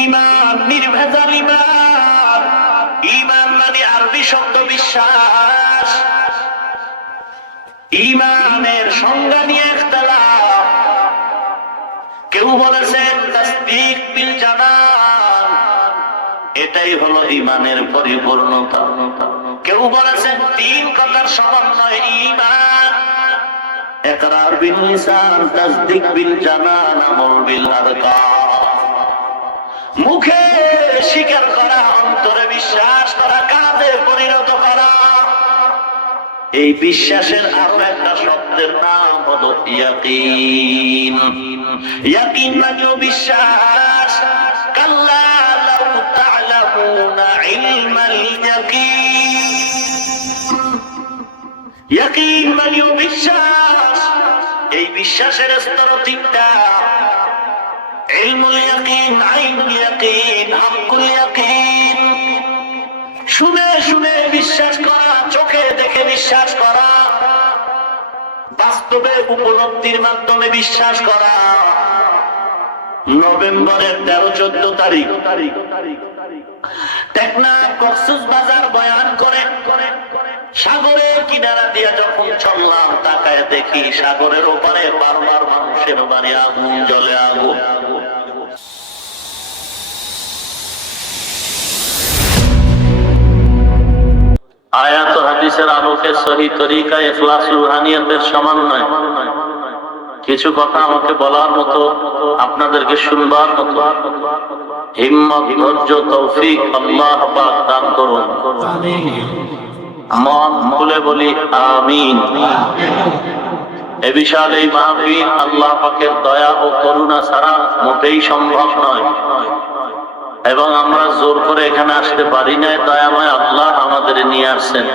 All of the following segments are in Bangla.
ঈমান নির্ভেজাল ঈমান। ঈমান মানে আরবি শব্দ বিশ্বাস। ঈমানের সংজ্ঞা নিয়ে ইখতিলাফ। কেউ বলেছেন তাসদীক বিল জানান, এটাই হলো ঈমানের পরিপূর্ণতা। কেউ বলেছেন তিন কথার সমন্বয় ঈমান, ইকরার বিল লিসান, তাসদীক বিল জানান, আমল বিল আরকান। মুখে স্বীকার করা, অন্তরে বিশ্বাস করা, কাজে পরিণত করা। এই বিশ্বাসের আরো একটা শব্দের নাম হলো ইয়াকিন। ইয়াকিন মানে বিশ্বাস। কাল্লা লাউ তা'লামুনা ইলমাল ইয়াকিন। ইয়াকিন মানে বিশ্বাস। এই বিশ্বাসের স্তর তিনটা: ইলমুল ইয়াকিন, আইনুল ইয়াকিন, হাক্কুল ইয়াকিন। শুনে শুনে বিশ্বাস করা, চোখে দেখে বিশ্বাস করা, বাস্তবে উপলব্ধির মাধ্যমে বিশ্বাস করা। নভেম্বরের 13-14 তারিখ টেকনাফ কক্সবাজার বয়ান করে সাগরের কিনারা দিয়ে যখন চললাম, তাকায় দেখি সাগরের ওপারে বারবার মানুষের বাড়ি আগুন জ্বলে, আগুন। আয়াত হাদিসের আলোকে সহি তরিকা ইখলাসুল রুহানিয়াতের সমন্বয় কিছু কথা আমাকে বলার মতো, আপনাদেরকে শুনবার মতো হিম্মত, ধৈর্য, তৌফিক আল্লাহ পাক দান করুন। মন খুলে বলি আমিন। এ বিশাল এই মাহফিল আল্লাহ পাকের দয়া ও করুণা ছাড়া মোটেই সম্ভব নয়, এবং আমরা জোর করে এখানে আসতে পারি না। দয়াময় আল্লাহ আমাদের নিয়ে আসছেন।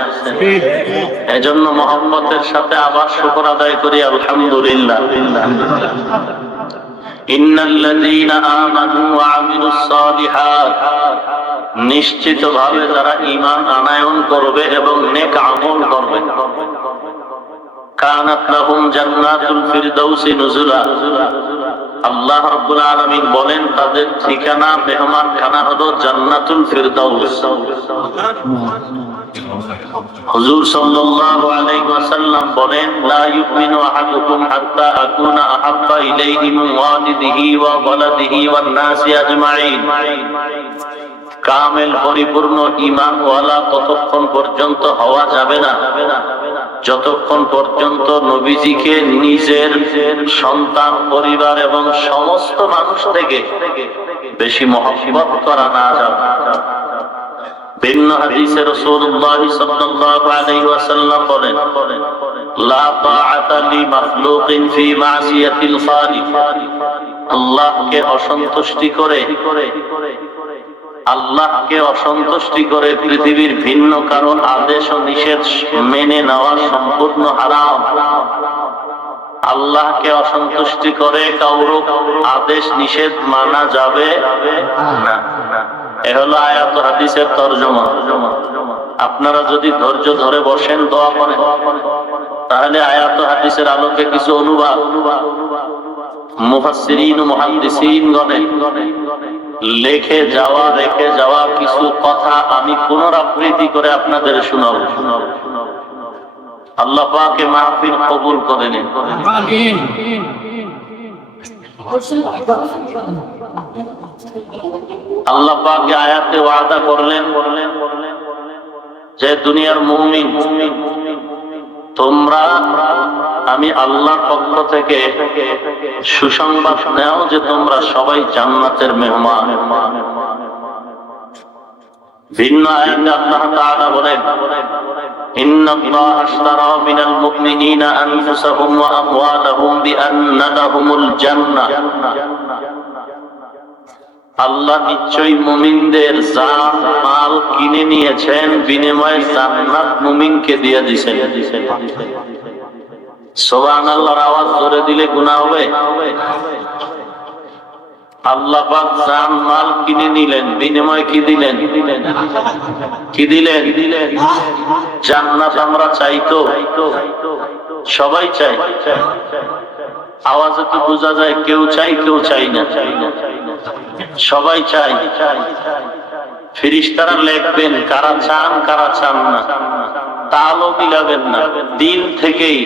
এজন্য মুহাম্মদের সাথে আবার শুকর আদায় করি, আলহামদুলিল্লাহ। ইন্নাল্লাযীনা আমানু ওয়া আমিলুস সালিহাত, নিশ্চিতভাবে যারা ঈমান আনয়ন করবে এবং নেক আমল করবে, কানাত লাহুম জান্নাতুল ফিরদাউসি নুজুলা। আল্লাহ রাব্বুল আলামিন বলেন তাদের ঠিকানা, মেহমানখানা হলো জান্নাতুল ফিরদাউস। হুজুর সাল্লাল্লাহু আলাইহি ওয়াসাল্লাম বলেন, লা ইউমিনু আহাদুকুম হাত্তা আকুনা আহাব্বা ইলাইহি মিন ওয়ালিদিহি ওয়া ওয়ালাদিহি ওয়ান নাসি আজমাইন। কামেল পরিপূর্ণ ঈমানওয়ালা ততক্ষণ পর্যন্ত হওয়া যাবে না যতক্ষণ পর্যন্ত নবীজিকে নিজের সন্তান, পরিবার এবং সমস্ত মানুষ থেকে বেশি মহব্বত করা না যাবে। ভিন্ন হাদিসে রাসূলুল্লাহ সাল্লাল্লাহু আলাইহি ওয়াসাল্লাম বলেন, লা তাআতা লি মাখলুকিন ফি মাসিয়াতিল খালিক। আল্লাহকে অসন্তুষ্টি করে পৃথিবীর ভিন্ন কারণ আদেশ ও নিষেধ মেনে নেওয়া সম্পূর্ণ হারাম। আল্লাহকে অসন্তুষ্টি করে কারো আদেশ নিষেধ মানা যাবে না। এ হলো আয়াত হাদিসের তরজমা। আপনারা যদি ধৈর্য ধরে বসেন, দোয়া করেন, তাহলে আয়াত হাদিসের আলোকে কিছু অনুবাদ মুফাসসিরিন ও মুহাদ্দিসিন গণে রেখে যাওয়া কিছু কথা আমি পুনরাবৃত্তি করে আপনাদের শোনাবো। আল্লাহ পাক এই মাহফিল কবুল করে নিন। আমিন। আল্লাহ পাক এই আয়াতে ওয়াদা করলেন যে দুনিয়ার মুমিন, তোমরা, আমি আল্লাহর পক্ষ থেকে সুসংবাদ নাও যে তোমরা সবাই জান্নাতের মেহমান। ভিন্ন আয়াতে আল্লাহ তাআলা বলেন, ইন্নাল্লাহা আশতারা মিনাল মুমিনিনা আনফুসাহুম ওয়া আমওয়ালাহুম বিআন্না লাহুমুল জান্নাহ। আল্লাহ নিশ্চয়ই মুমিনদের জান মাল কিনে নিয়েছেন, বিনিময়ে জান্নাত মুমিনকে দিয়ে দিয়েছেন। সুবহানাল্লাহর আওয়াজ জোরে দিলে গুনাহ হবে। আল্লাহ পাক জান মাল কিনে নিলেন, বিনিময়ে কি দিলেন? কি দিলেন? জান্নাত। আমরা চাই তো, সবাই চাই। আওয়াজে তো বোঝা যায় কেউ চাই কেউ চাই না। সবাই চাই। ফেরেশতারা লিখবেন কারা চান কারা চান না, তালও মিলাবেন না, দিল থেকেই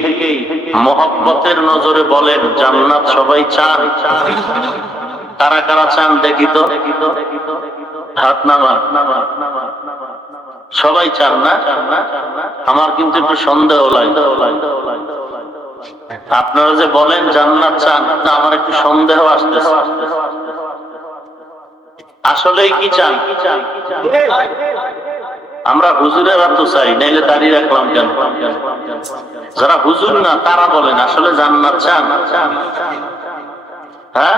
মহব্বতের নজরে বলেন জান্নাত সবাই চান। কারা কারা চান দেখি তো, হাত নামা। সবাই চান না? আমার কিন্তু একটু সন্দেহ লাগে। আপনারা যে বলেন জান্নাত চান, আমার একটু সন্দেহ আসতেছে। আসলেই কি চান? আমরা হুজুরেরা তো চাই, নাইলে দাঁড়িয়ে রাখলাম কেন? যারা হুজুর না তারা বলেন আসলে জান্নাত চান? হ্যাঁ,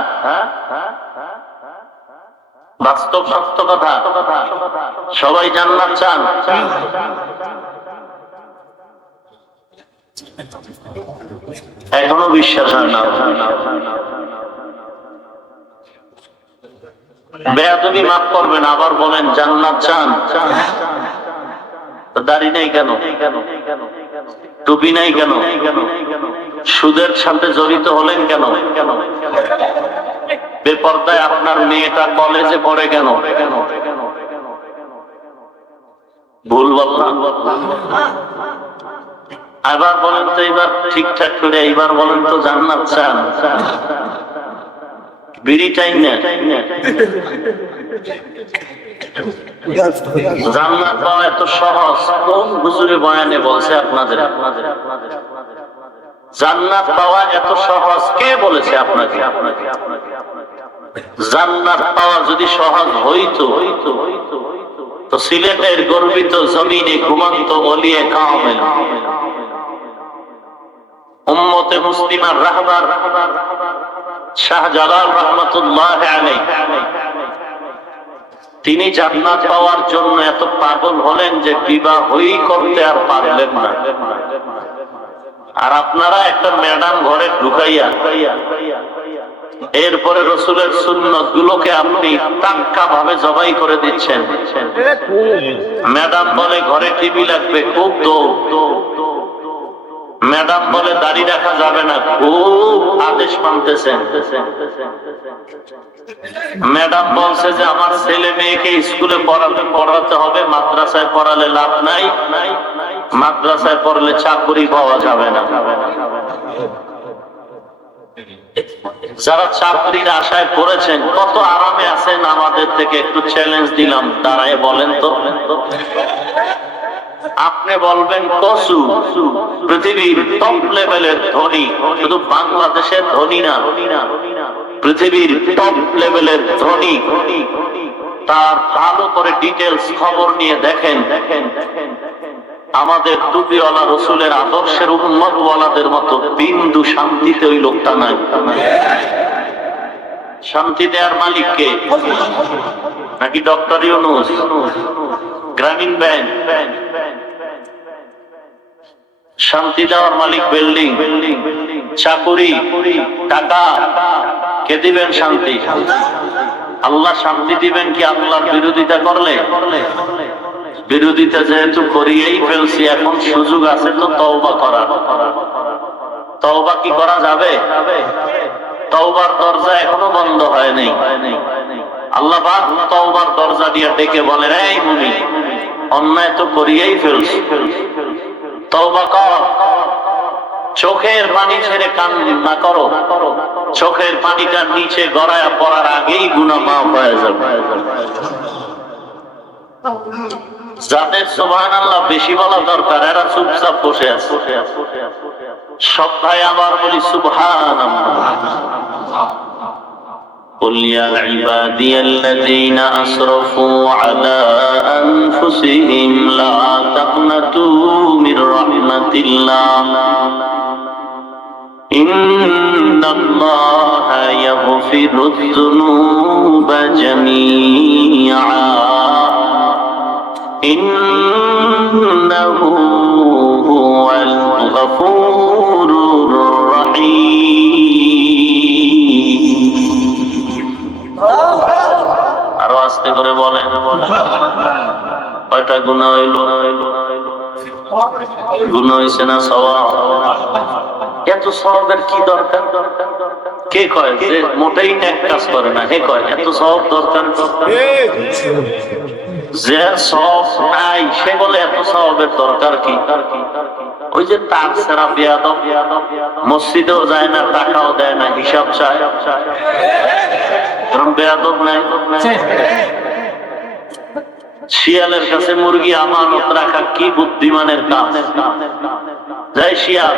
বাস্তব সত্য কথা, সবাই জান্নাত চান। এখনো বিশ্বাস হয় না। বেয়াদবি মাফ করবেন, আবার বলেন জান্নাত চান। দাড়ি নাই কেন? টুপি নাই কেন? সুদের সাথে জড়িত হলেন কেন? বেপরদায় আপনার মেয়েটা কলেজে পড়ে কেন? ভুল বললাম। এবার বলেন তো, এবার ঠিকঠাক করে এইবার বলেন তো জান্নাত চান? বিড়ি চাই না? জান্নাত পাওয়া এত সহজ কোন হুজুরে বয়ানে বলছে আপনাদের? জান্নাত পাওয়া এত সহজ কে বলেছে আপনাকে? জান্নাত পাওয়া যদি সহজ হইতো তো সিলেটের গর্বিত জমিনে ঘুমন্ত ওলিয়ে কামেল উম্মতে মুসলিমার রাহবার শাহজালাল রাহমাতুল্লাহ আলাইহি, তিনি জান্নাত পাওয়ার জন্য এত পাগল হলেন যে বিবাহই করতে আর পারলেন না। আর আপনারা একটা ম্যাডাম ঘরে ঢুকাইয়া এরপরে রসুলের সুন্নত গুলোকে আপনি টাক্কা ভাবে জবাই করে দিচ্ছেন। ম্যাডাম বলে ঘরে টিভি লাগবে, খুব দৌড়। ম্যাডাম বলে দাড়ি রাখা যাবে না, খুব আদেশ মানতেছেন। ম্যাডাম বলছে যে আমার ছেলে মেয়েকে স্কুলে পড়াতে হবে, মাদ্রাসায় পড়ালে লাভ নাই, মাদ্রাসায় পড়লে চাকরি পাওয়া যাবে না। যারা চাকরির আশায় পড়েছেন কত আরামে আছেন, আমাদের থেকে একটু চ্যালেঞ্জ দিলাম, দাঁড়ায় বলেন তো। আপনি বলবেন কসু পৃথিবীর টপ লেভেলের ধনী, শুধু বাংলাদেশের ধনী না, পৃথিবীর টপ লেভেলের ধনী। তার ভালো করে ডিটেলস খবর নিয়ে দেখেন, আমাদের টুপিওয়ালা রসুলের আদর্শের উম্মতওয়ালাদের মতো বিন্দু শান্তিতে ওই লোকটা নাই। শান্তি দেওয়ার মালিক কে? নাকি ডক্টর ইউনূস, গ্রামীণ ব্যাংক? শান্তি দেওয়ার মালিক বিল্ডিং, চাকুরি, টাকা। কে দিবেন শান্তি? আল্লাহ শান্তি দিবেন কি আল্লাহর বিরোধিতা করলে? বিরোধিতা যেহেতু করিয়েই ফেলছি, এখন সুযোগ আছে তো তওবা করার। তওবা কি করা যাবে? তওবার দরজা এখনো বন্ধ হয়নি। আল্লাহ পাক তওবার দরজা দিয়ে ডেকে বলেন, এই মুমিন, অন্যায় তো করিয়েই ফেলছি, তওবা কর। চোখের পানি ছেড়ে কান্না করো, চোখের পানিটা নিচে গড়ায় পড়ার আগেই গুনাহ মাফ হয়ে যাবে। যাদের সুবহানাল্লাহ বেশি বলা দরকার, এরা চুপচাপ বসে আছে। সব ভাই আবার বলি সুবহানাল্লাহ। قل يا عبادي الذين أسرفوا على أنفسهم لا تقنطوا من رحمة الله إن الله يغفر الذنوب جميعا إنه هو الغفور الرحيم। আরো আস্তে করে বলেন, কয়টা গুনাহ হইল? গুনাহ হইছে না সওয়াব? এত সওয়াবের কি দরকার? কে কয় যে মোটেই এক কাজ করে না, হে কয় এত সব দরকার, যে সব নাই সে বলে এত সবের দরকার কি? ওই যে তার সেরা বেয়াদব, মসজিদেও যায় না, টাকাও দেয় না, হিসাব চায়, বেয়াদব নাই। শিয়ালের কাছে মুরগি আমানত রাখা কি বুদ্ধিমানের কাজ? যাই শিয়াল,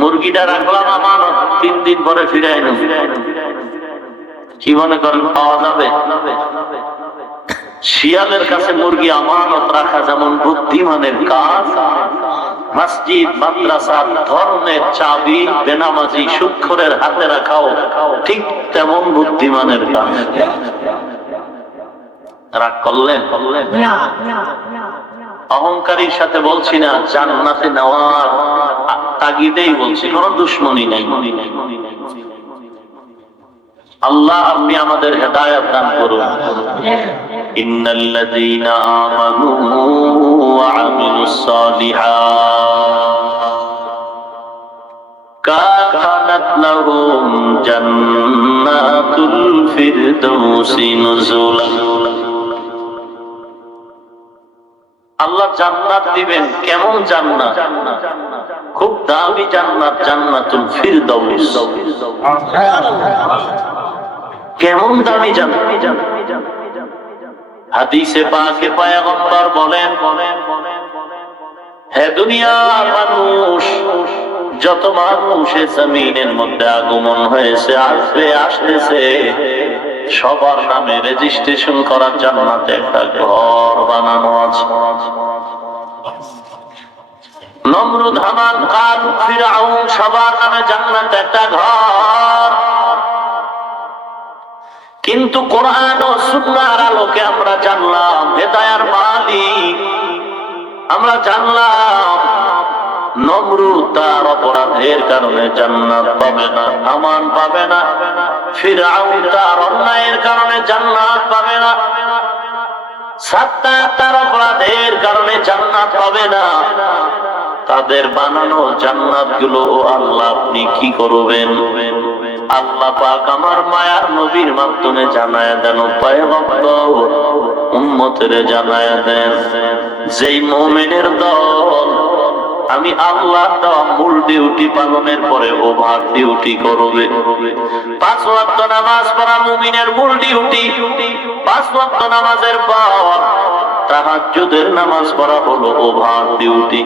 মুরগিটা রাখলাম আমানত, 3 দিন পরে ফিরাই না, কি মনে করেন পাওয়া যাবে? শিয়ালের কাছে মুরগি আমানত রাখা যেমন বুদ্ধিমানের কাজ, মসজিদ মাদ্রাসা ধর্মের চাবি বেনামাজি সুদখোরের হাতে রাখাও ঠিক তেমন বুদ্ধিমানের কাজ। রাগ করলেন? অহংকারীর সাথে বলছি না, জান্নাতে নেওয়ার তাগিদেই বলছি, কোন দুশ্মনী নাই। আল্লাহ আপনি আমাদের হেদায়েত দান করুন। ইন্নাল্লাযীনা আমানু ওয়া আমিলুস সালিহাত কানাত লাহুম জান্নাতুল ফিরদাউসি নুজুলা। আল্লাহ জান্নাত দিবেন। কেমন জান্নাত? খুব দামি জান্নাত, জান্নাতুল ফিরদাউস। কেমন দামি জান্নাত? হাদিসে পাকে পয়গম্বর বলেন, হে দুনিয়ার মানুষ, যত মানুষ জমিনের মধ্যে আগমন হয়েছে, আসবে, আসতেছে, সবার নামে রেজিস্ট্রেশন করার জান্নাতে একটা ঘর বানানো আছে। নমরুদ, হামান, কারুন, ফিরআউন সবার নামে জান্নাতে একটা ঘর। কিন্তু কোরআন ও সুন্নাহর আলোকে আমরা জানলাম, হেদায়ার মালিক আমরা জানলাম, নমরুদ তার অপরাধের কারণে জান্নাত পাবে না, হামান পাবে না, ফিরআউন তার অন্যায়ের কারণে জান্নাত পাবে না, সাত্তার তার অপরাধের কারণে জান্নাত পাবে না। তাদের বানানো জান্নাত গুলো আল্লাহ আপনি কি করবেন? আল্লাহ পাক আমার মায়ার নবীর মাধ্যমে জানায় দেন, পয়গম্বর উম্মতের জানায় দেন, যেই মুমিনের দল আমি আল্লাহ দেওয়া মূল ডিউটি পালনের পরে ওভার ডিউটি করবে। 5 ওয়াক্ত নামাজ পড়া মুমিনের মূল ডিউটি। 5 ওয়াক্ত নামাজের পর তাহাজ্জুদের নামাজ পড়া হলো ওভার ডিউটি।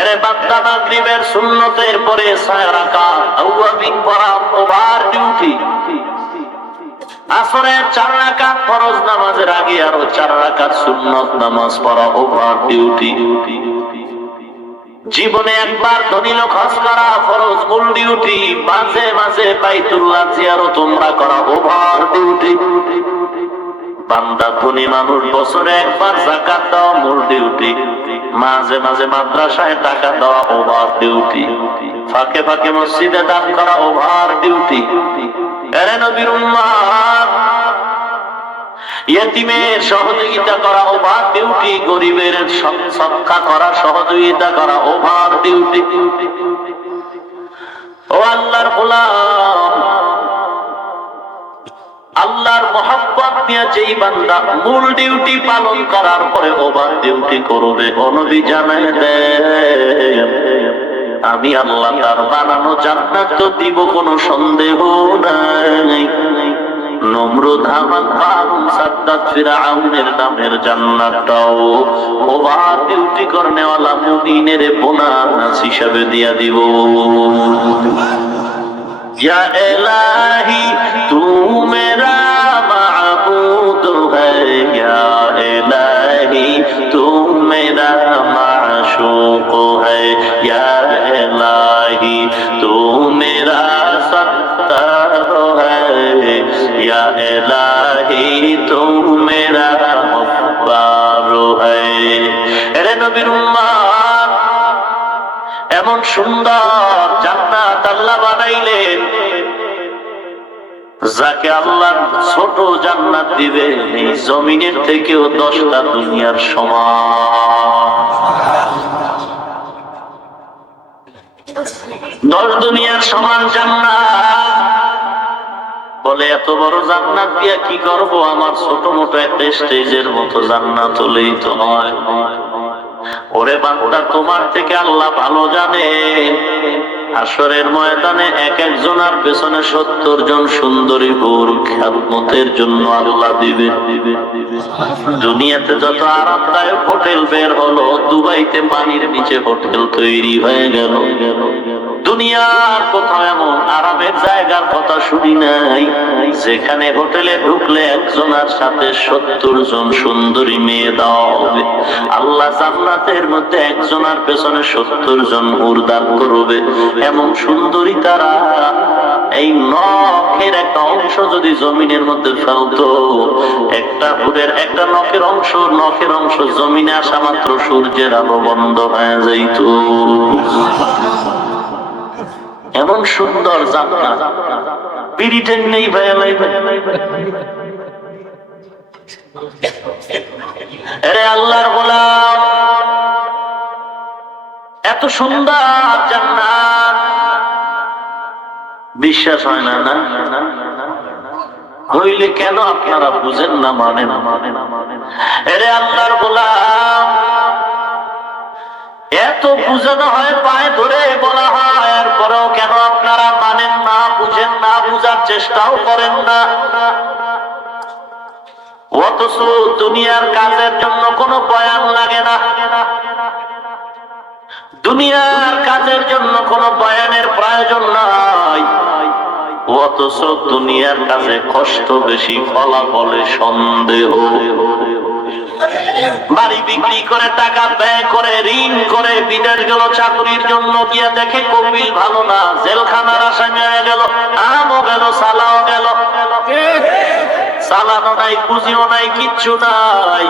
এরে বান্দা, মাগরিবের সুন্নতের পরে 6 রাকাত আওয়াবিন পড়া ওভার ডিউটি। আসরের 4 রাকাত ফরজ নামাজের আগে আরো 4 রাকাত সুন্নত নামাজ পড়া ওভার ডিউটি। জীবনে একবার ধনী লোক হজ করা ফরজ মূল ডিউটি। মাঝে মাঝে বাইতুল্লাহ জিয়ারত উমরা করা ওভার ডিউটি। বান্দা ধনী মানুষ বছরে একবার যাকাত দেওয়া মূল ডিউটি। মাঝে মাঝে মাদ্রাসায় টাকা দেওয়া ওভার ডিউটি। ফাঁকে ফাঁকে মসজিদে দান করা ওভার ডিউটি। এরে নবীর উম্মত, ইয়েতিমের সহযোগিতা করা ওভার ডিউটি। গরিবের সদকা করা, সহযোগিতা করা ওভার ডিউটি। ও আল্লাহর গোলাম, আল্লাহর মহব্বত নিয়ে যেই বান্দা মূল ডিউটি পালন করার পরে ওভার ডিউটি করবে, নবী জানায় দেন আমি আল্লাহ তার বানানো জান্নাত তো দিব, কোনো সন্দেহ নাই। নমরুদ, হামান, কারুন, সাদ্দাত, ফিরআউনের নামের জান্নাতটাও ওভার ডিউটি করনেওয়ালা মুমিনের বোনাস হিসাবে দিয়া দিব। ইয়া ইলাহি তু মেরা মাবুদ হ্যায়, ইয়া ইলাহি তু মেরা মাশুক হ্যায়, ইয়া ইলাহি তু মেরা সত্তার হ্যায়, ইয়া ইলাহি তু মেরা গফফার হ্যায়। এরে নবীর উম্মত, এমন সুন্দর জান্নাত আল্লাহ বানাইলেন, যাকে আল্লাহ ছোট জান্নাত দিবে এই জমিনের থেকেও 10টা দুনিয়ার সমান। 10 দুনিয়ার সমান জান্নাত। বলে এত বড় জান্নাত দিয়া কি করব? আমার ছোট মোটো একটা স্টেজের মতো জান্নাত হলেই তো হয়। ওরে বান্দা, তোমার থেকে আল্লাহ ভালো জানে হাসরের ময়দানে এক একজনের পেছনে 70 জন সুন্দরী হুর খেদমতের জন্য আল্লাহ দিবে। দুনিয়াতে যত আরামদায়ক হোটেল বের হলো, দুবাইতে পানির নিচে হোটেল তৈরি হয়ে গেল। দুনিয়ার কোথাও এমন আরামের জায়গার কথা শুনি নাই যেখানে হোটেলে ঢুকলে একজনের সাথে 70 জন সুন্দরী মেয়ে দেওয়া হবে। আল্লাহ জান্নাতের মধ্যে একজনের পেছনে 70 জন হুর দান করবে। এমন সুন্দরী তারা, এই নখের একটা অংশ যদি জমিনের মধ্যে ফেলতো, একটা হুরের একটা নখের অংশ জমিনে আসা মাত্র সূর্যের আলো বন্ধ হয়ে যাইত। এমন সুন্দর জান্নাত পিরিটেন নেই ভাই। আরে আল্লাহর গোলাম, এত সুন্দর জান্নাত বিশ্বাস হয় না? না হইলে কেন আপনারা বুঝেন না, মানে না? আরে আল্লাহর গোলাম, এত বুঝানো হয়, পায়ে ধরে বলা হয়, এরপরেও কেন আপনারা মানেন না, বুঝেন না, বুঝার চেষ্টাও করেন না? অথচ দুনিয়ার কাজের জন্য কোনো বয়ান লাগে না, দুনিয়ার কাজের জন্য কোনো বয়ানের প্রয়োজন নাই। অথচ দুনিয়ার কাজে কষ্ট বেশি, ফলাফলে সন্দেহ। বাড়ি বিক্রি করে, টাকা ব্যয় করে, ঋণ করে বিদেশ গেল চাকরির জন্য, গিয়ে দেখে কবিল ভালো না, জেলখানার আসামি হয়ে গেল, আমও গেল, সালাও গেল, সালানো নাই, পুঁজিও নাই, কিচ্ছু নাই।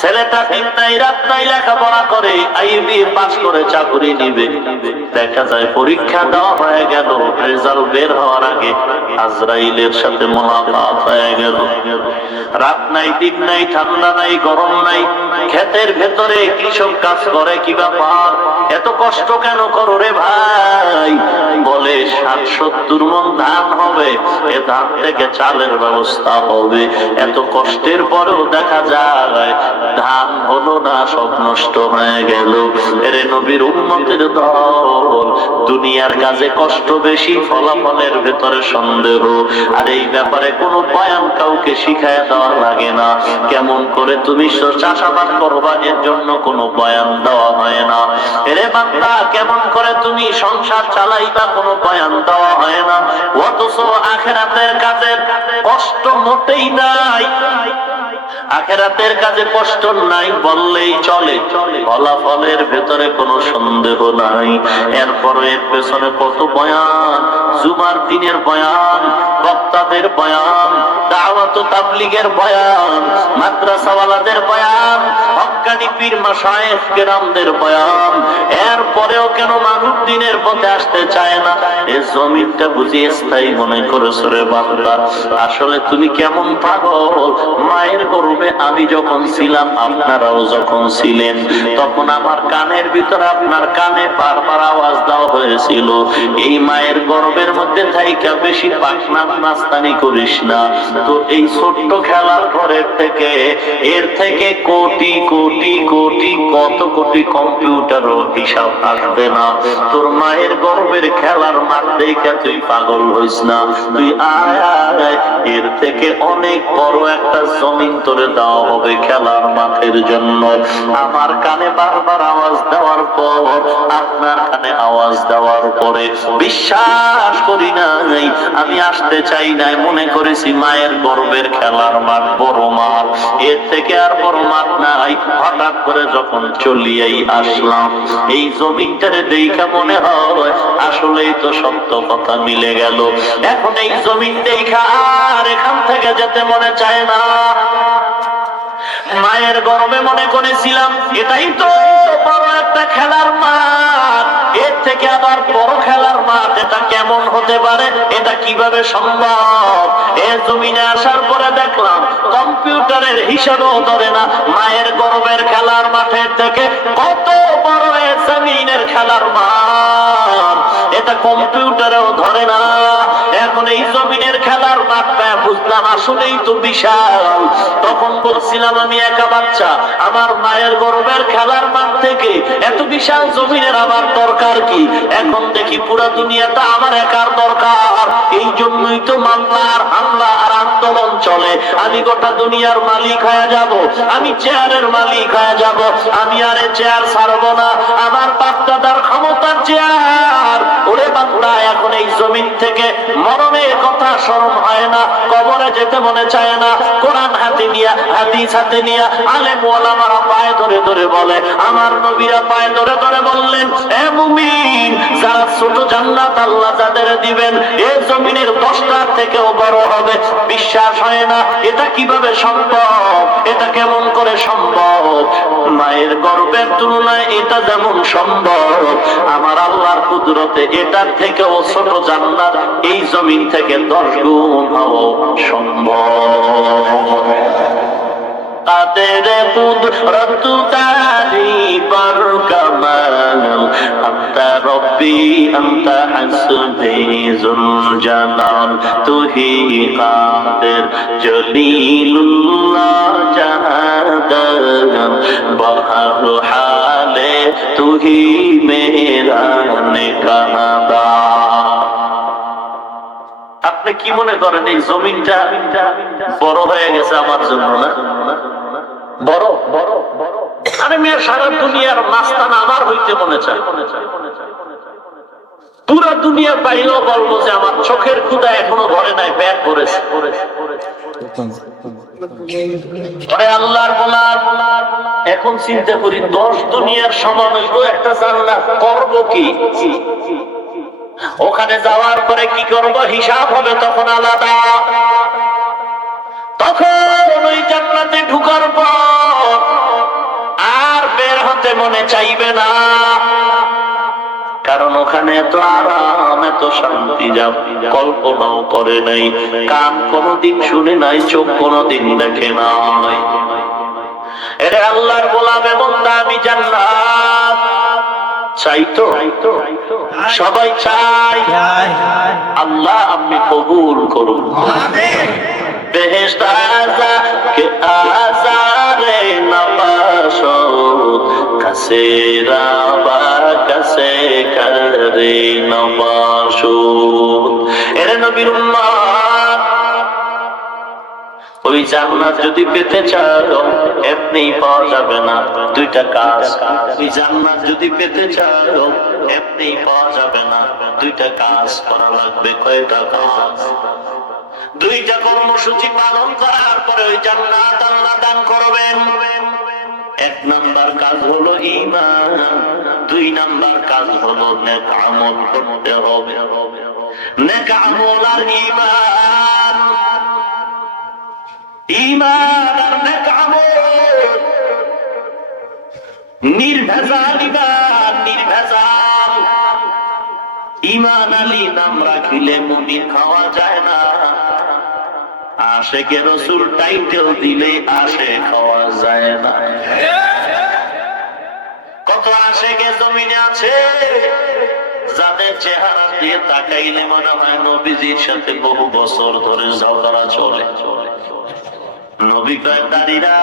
ছেলেটা দিন নাই রাত নাই লেখাপড়া করে, আইবি পাস করে চাকরি নিবে, দেখা যায় পরীক্ষা দেওয়া হয়ে গেল, রেজাল্ট বের হওয়ার আগে আজরাইলের সাথে মোলাকাত হয়ে গেল। রাত নাই, দিন নাই, ঠান্ডা নাই, গরম নাই, ক্ষেতের ভেতরে কৃষক কাজ করে, কি ব্যাপার এত কষ্ট কেন করো রে ভাই? বলে 60-70 মণ ধান হবে, এ ধান থেকে চালের ব্যবস্থা হবে। এত কষ্টের পরেও দেখা যায় ধান হলো না, সব নষ্ট হয়ে গেল। এর নবীর উম্মতের দল, দুনিয়ার কাজে কষ্ট বেশি, ফলাফলের ভেতরে সন্দেহ। আর এই ব্যাপারে কোনো বয়ান কাউকে শিখায় দেওয়া লাগে না। কেমন করে তুমি চাষাবাদ করবা, এর জন্য কোনো বয়ান দেওয়া হয় না। এরে বান্দা, কেমন করে তুমি সংসার চালাইবা, কোনো বয়ান দেওয়া হয় না। অথচ আখিরাতের কাজের কষ্ট মোটেই নাই, আখিরাতের কাজে কষ্ট নাই বললেই চলে, ফলাফলের ভেতরে কোনো সন্দেহ নাই। এরপরে এর পেছনে কত বয়ান, জুমার দিনের বয়ান, বক্তাদের বয়ান, দাওয়াত ও তাবলীগের বয়ান, মাদ্রাসাওয়ালাদের বয়ান, হক্কানি পীর মাশায়েখ কেরামদের বয়ান। এরপরেও কেন মানুষ দিনের পথে আসতে চায় না? এই জমিনটা বুঝি স্থায়ী মনে করেছো রে বান্দা? আসলে তুমি কেমন পাগল। মায়ের গর্ভে আমি যখন ছিলাম, আপনারাও যখন ছিলেন, তখন আমার কানের ভিতরে আপনার কানে বারবার আওয়াজ দেওয়া হয়েছিল, এই মায়ের গর্ভের মধ্যে থাইকা বেশি পাখনা নাস্তানি করিস না। তো এই ছোট্ট খেলার ঘরের থেকে, এর থেকে কোটি কোটি কোটি কত কোটি কম্পিউটারও হিসাব আসবে না। তোর মায়ের গর্ভের খেলার মাঠ দেখে তুই পাগল হইস না। তুই আয় আয়, এর থেকে অনেক বড় একটা জমিন তোরে দেওয়া হবে খেলার মাঠের জন্য। আমার কানে বারবার আওয়াজ দেওয়ার পর, আপনার কানে আওয়াজ দেওয়ার পরে বিশ্বাস করি নাই, আমি আসতে চাই নাই, মনে করেছি মায়ের গর্ভের খেলার মাঠ বড় মাঠ, এর থেকে আর বড় মাঠ নাই। হঠাৎ করে যখন চলিয়েই আসলাম, এই জমিনটারে দেখা মনে হয় আসলেই তো সত্য কথা মিলে গেল। এখন এই জমিন দেখা আর এখান থেকে যেতে মনে চায় না। মায়ের গর্ভে মনে করেছিলাম এটাই তো বড় একটা খেলার মাঠ, এর থেকে আবার বড় খেলার মাঠ এটা কেমন হতে পারে, এটা কিভাবে সম্ভব? এ জমিনে আসার পরে দেখলাম কম্পিউটারের হিসাবও ধরে না। মায়ের গর্ভের খেলার মাঠের থেকে কত বড় জমিনের খেলার মাঠ, এটা কম্পিউটারেও ধরে না। এখন এই জমিনের খেলার মাঠটা বুঝলাম আসলেই তো বিশাল। তখন বলছিলাম আমি একা বাচ্চা, আমার মায়ের গর্ভের খেলার মাঠ থেকে এত বিশাল জমিনের আমার দরকার কি? এখন দেখি পুরো দুনিয়াটা আমার একার দরকার। এই জন্যই তো মামলার হামলা আর আন্দোলন চলে। আমি গোটা দুনিয়ার মালিক হয়ে যাব, আমি চেয়ারের মালিক হয়ে যাব, আমি আর চেয়ার ছাড়বো না। আমার বাপ দাদার ক্ষমতার চেয়ার। ওরে বান্দা, এখন এই জমিন থেকে মরণের কথা স্মরণ হয় না, কবরে যেতে মনে চায় না। কোরআন হাতে নিয়া, হাদিস হাতে নিয়া আলেম ওলামারা পায়ে ধরে ধরে বলে, আমার নবীরা পায়ে ধরে ধরে বললেন, এ মুমিন, যারা ছোট জান্নাত আল্লাহ যাদের দিবেন এই জমিনের 10টার থেকেও বড় হবে। বিশ্বাস হয় না, এটা কিভাবে সম্ভব? এটা কেমন করে সম্ভব? মায়ের গর্ভের তুলনায় এটা যেমন সম্ভব, আমার আল্লাহর কুদরতে এটার থেকেও ছোট জান্নাত এই জমিন থেকে 10 গুণ হওয়া সম্ভব। কাদের কুদরত তারি পর কামাল, আনতা রব্বি আনতা হাসবি যুল জালাল, তুহি কাদের জলিলুল্লাহ জাহাদান, বহর হালে তুহি মেরা নিকাবা। আপনি কি মনে করেন এই জমিনটা বড় হয়ে গেছে আমার জন্য? না, বড় বড় বড়। আরে মেয়ের সারা দুনিয়ার মাস্তানা আমার হইতে মনে চায়। পুরো দুনিয়া পাইলেও বলবো যে আমার চোখের ক্ষুধা এখনো ধরে নাই, ব্যাগ করেছে। আল্লাহর গোলাম, এখন চিন্তা করি 10 দুনিয়ার সমান হইল একটা জান্নাত, করবো কি? ওখানে যাওয়ার পরে কি করব? হিসাব হবে তখন আলাদা। তখন ওই জান্নাতে ঢুকার পর আর বের হতে মনে চাইবে না, কারণ ওখানে এত আরাম, এত শান্তি যা কল্পনাও করে নাই, কান কোনদিন শুনে নাই, চোখ কোনদিন দেখে নাই। এরে আল্লাহর গোলাম, এমন দামি জান্নাত চাইতো? সবাই চাই। আল্লাহ আপনি কবুল করুন। বেহেশত আযা কে আযারে নবাশত, কাসে রাবা কাসে করে নবাশত। এরে নবীর উম্মত, ওই জান্নাত যদি পেতে চাও এমনি পাওয়া যাবে না, দুইটা কাজ। ওই জান্নাত যদি পেতে চাও এমনি পাওয়া যাবে না, দুইটা কাজ করা লাগবে। কয়টা কাজ? দুইটা কর্মসূচি পালন করার পরে ওই জান্নাত আল্লাহ দান করবেন। 1 নাম্বার কাজ হলো ঈমান, 2 নাম্বার কাজ হলো নেক আমল করতে হবে। নেক আমল আর ঈমান, ঈমান আর নেক আমল, নির্ভেজাল ঈমান, নির্ভেজাল। ঈমান আলী নাম রাখিলে মুমিন খাওয়া যায় না, আশেকে রাসূল টাইটেল দিলে আশে খাওয়া যায় না। কত আশেকে জমিনে আছে যাদের চেহারা দিয়ে তাকাইলে মনে হয় নবীজির সাথে বহু বছর ধরে ঝগড়া চলে। নবী কয় দাড়িরা,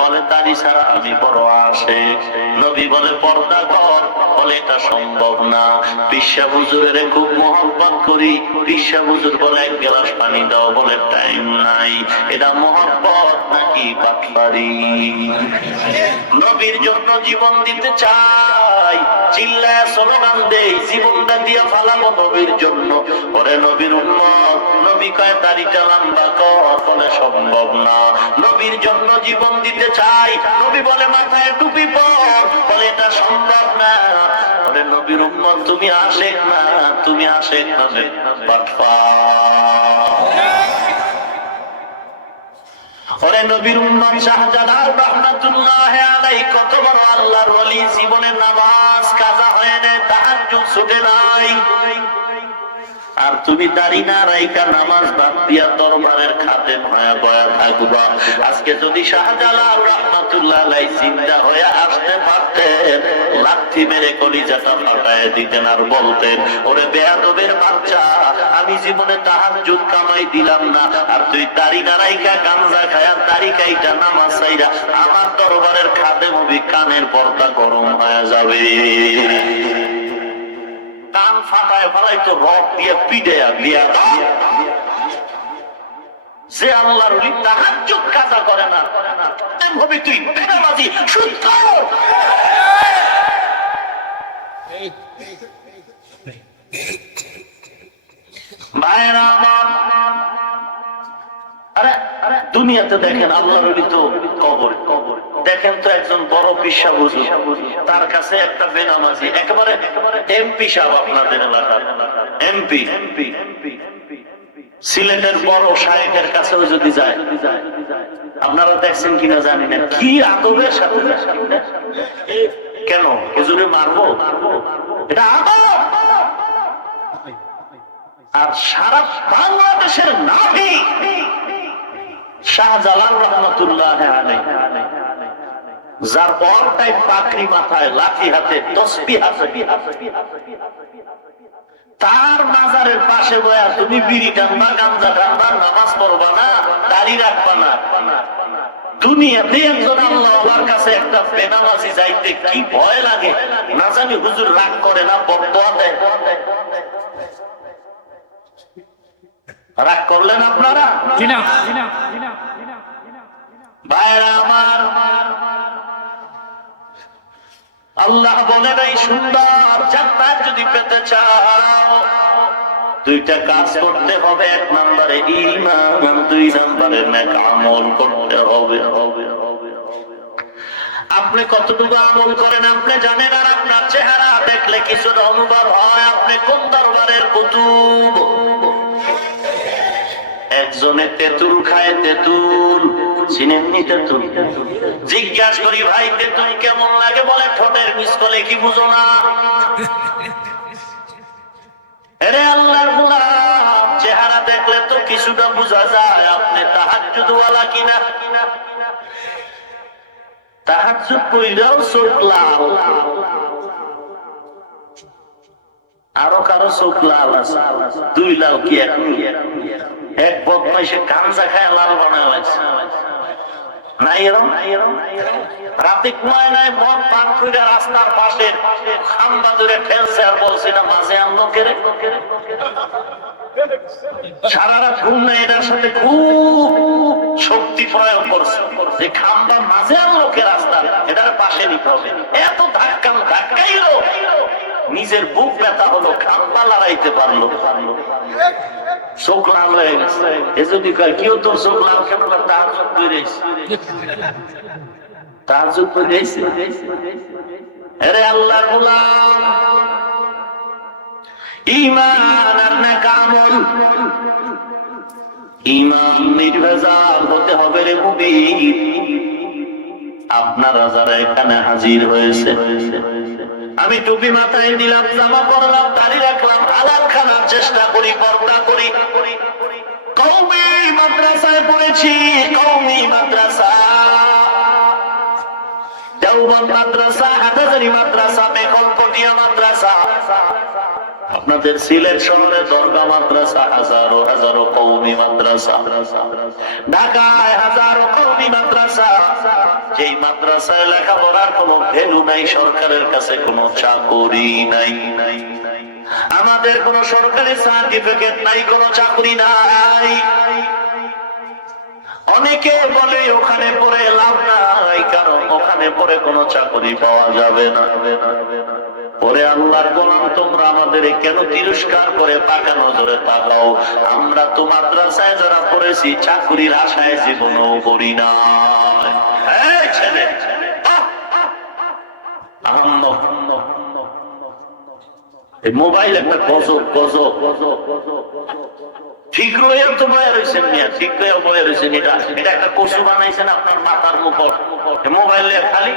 বলে দাড়ি ছাড়া আমি বড় আশেক। নবী বলে পর্দা কর, বলে এটা সম্ভব না। পিসা হুজুরের খুব মহব্বত করি, পিসা হুজুর বলে 1 গ্লাস পানি দাও, বলে টাইম নাই। এটা মহব্বত নাকি বাটপারি? নবীর জন্য জীবন দিতে চাই, চিল্লায় স্লোগান দেই, জীবনটা দিয়ে ফালাবো নবীর জন্য। ওরে নবীর উম্মত, নবী কয় দাড়িটা লম্বা কর, বলে সম্ভব না। নবীর জন্য জীবন দিতে চাই, নবী বলে মাথায় টুপি পর, বলে এটা সম্ভব না। ওরে নবীর উম্মত, তুমি আশেক না, তুমি আশেক নবে বাটপার। ওরে নবীর উম্মত শাহজালাল রাহমাতুল্লাহি আলাইহি কত বড় আল্লাহর ওলি, জীবনে নামাজ কাজা হয় না, তাহাজ্জুদ ছুটে নাই। আর তুমি দাড়ি না রাইকা নামাজ বাদ দিয়া দরবারের খাতে মায়া বয়া থাকবা। আজকে যদি শাহজালাল রাহমাতুল্লাহ আলাইহি জিন্দা হয়ে আসতে পারতেন, লাথি মেরে কলিজাটা ফাটায় দিতেন আর বলতেন, ওরে বেয়াদবের বাচ্চা, আমি জীবনে তাহাজ্জুদ কামাই দিলাম না, আর তুই দাড়ি না রাইকা গাঞ্জা খায়া দাড়ি কাইটা নামাজ চাইরা আমার দরবারের খাতে মুভি কানের পর্দা গরম হয়ে যাবে। কান ফাটায় ফেলাই তো রড দিয়ে পিটে দিয়া যে আল্লাহর ওলি তাহাজ্জুদ কাজা করে না, ভাবি তুই বেনামাজি শুদ্ধ। ভাইরা আমার, আরে দুনিয়াতে দেখেন আল্লাহর ওলি তো কবর, দেখেন তো একজন বড় পিসা হুজুর, তার কাছে একটা বেনামাজি একেবারে এমপি সাহেব, আপনাদের এলাকার এমপি, সিলেটের বড় শায়েখের কাছেও যদি যায়, আপনারা দেখছেন কিনা জানি না, কি আদবের সাথে কেন হুজুরে মারবো, এটা আদব। আর সারা বাংলাদেশের নাভি শাহজালাল রাহমাতুল্লাহ আলাইহি, যার অল টাইম পাকড়ি মাথায়, লাঠি হাতে, তসবিহ হাতে, তার মাজারের পাশে বয়া তুমি বিড়ি টানবা, গাঞ্জা টানবা, নামাজ পড়বা না, দাড়ি রাখবা না। দুনিয়াতে একজন আল্লাহর কাছে একটা বেনামাজি যাইতে কি ভয় লাগে, না জানি হুজুর রাগ করে না, বদদোয়া দেয়। রাগ করলেন আপনারা? ভাইরা আমার, আল্লাহ বলে নাই সুন্দর জান্নাত যদি পেতে চাও দুইটা কাজ করতে হবে। এক নম্বরে ঈমান, দুই নম্বরে নেক আমল করতে হবে। আপনি কতটুকু আমল করেন আপনি জানেন, আর আপনার চেহারা দেখলে কিছু অনুভব হয় আপনি কোন দরবারের কুতুব। একজনে তেঁতুল খায়, তেঁতুল চিনেননি? তেঁতুল জিজ্ঞাসা করি, ভাই তেঁতুল কেমন লাগে? বলে ঠোঁটের মিসকলে কি বুঝো না? আরে আল্লাহর গোলাম, চেহারা দেখলে তো কিছুটা বোঝা যায় আপনি তাহাজ্জুদওয়ালা কিনা। তাহাজ্জুদ পড়লেও চোখ লাল, আরো কারো চোখ লাল আছে, দুই লাল কি এক বদমাইশে গাঞ্জা খায় লাল বানায় নাই এরম? রাতে কুয়ায় নাই মদ পান করে রাস্তার পাশে খাম্বা ধরে ফেলছে আর বলছে না মাঝে আনলো কেরে, সারা রাত ঘুম নাই, এটার সাথে খুব শক্তি প্রয়োগ করছে যে খাম্বা মাঝে আনলো কে রাস্তার, এটার পাশে নিতে হবে। এত ধাক্কাইলো নিজের বুক ব্যথা হলো, খাম্বা লড়াইতে পারলো, চোখ লাল হয়ে গেছে। এ যদি কয় কেউ তোর চোখ লাল কেন? তাহাজ্জুদ কইরাইছে, তাহাজ্জুদ কইরাইছে। আরে আল্লাহর গোলাম, ঈমান আর নেক আমল, ঈমান নির্ভেজাল হতে হবে রে মুমিন। আপনারা যারা এখানে হাজির হয়েছে, আমি টুপি মাথায় দিলাম, জামা পরলাম, দাড়ি রাখলাম, হালাল খানার চেষ্টা করি, পর্দা করি, কওমি মাদ্রাসায় পড়েছি, কওমি মাদ্রাসা, দেওবন্দ মাদ্রাসা, হাটাজারি মাদ্রাসা, বেগমপটিয়া মাদ্রাসা, আপনাদের সিলেট শহরে দরগা মাদ্রাসা, হাজারো হাজারো কওমি মাদ্রাসা, ঢাকায় হাজারো কওমি মাদ্রাসা। যেই মাদ্রাসায় লেখাপড়ার কোনো ভ্যালু নাই, সরকারের কাছে কোনো চাকরি নাই, আমাদের কোনো সরকারি সার্টিফিকেট নাই, কোনো চাকরি নাই। অনেকে বলে ওখানে পড়ে লাভ নাই, কারণ ওখানে পড়ে কোনো চাকরি পাওয়া যাবে না। ওরে আল্লাহর গোলাম, তোমরা আমাদের কেন তিরস্কার করে পাকা নজরে তাকাও? আমরা তো মাদ্রাসায় যারা পড়েছি চাকরির আশায় জীবনও করি না। ছেলে মোবাইল একটা গজব, ঠিক রয়ে তো বয়ে রয়েছেন মিয়া, ঠিক রয়ে বয়ে রয়েছেন। এটা একটা কচু বানাইছেন আপনার মাথার মুখর। মোবাইলে খালি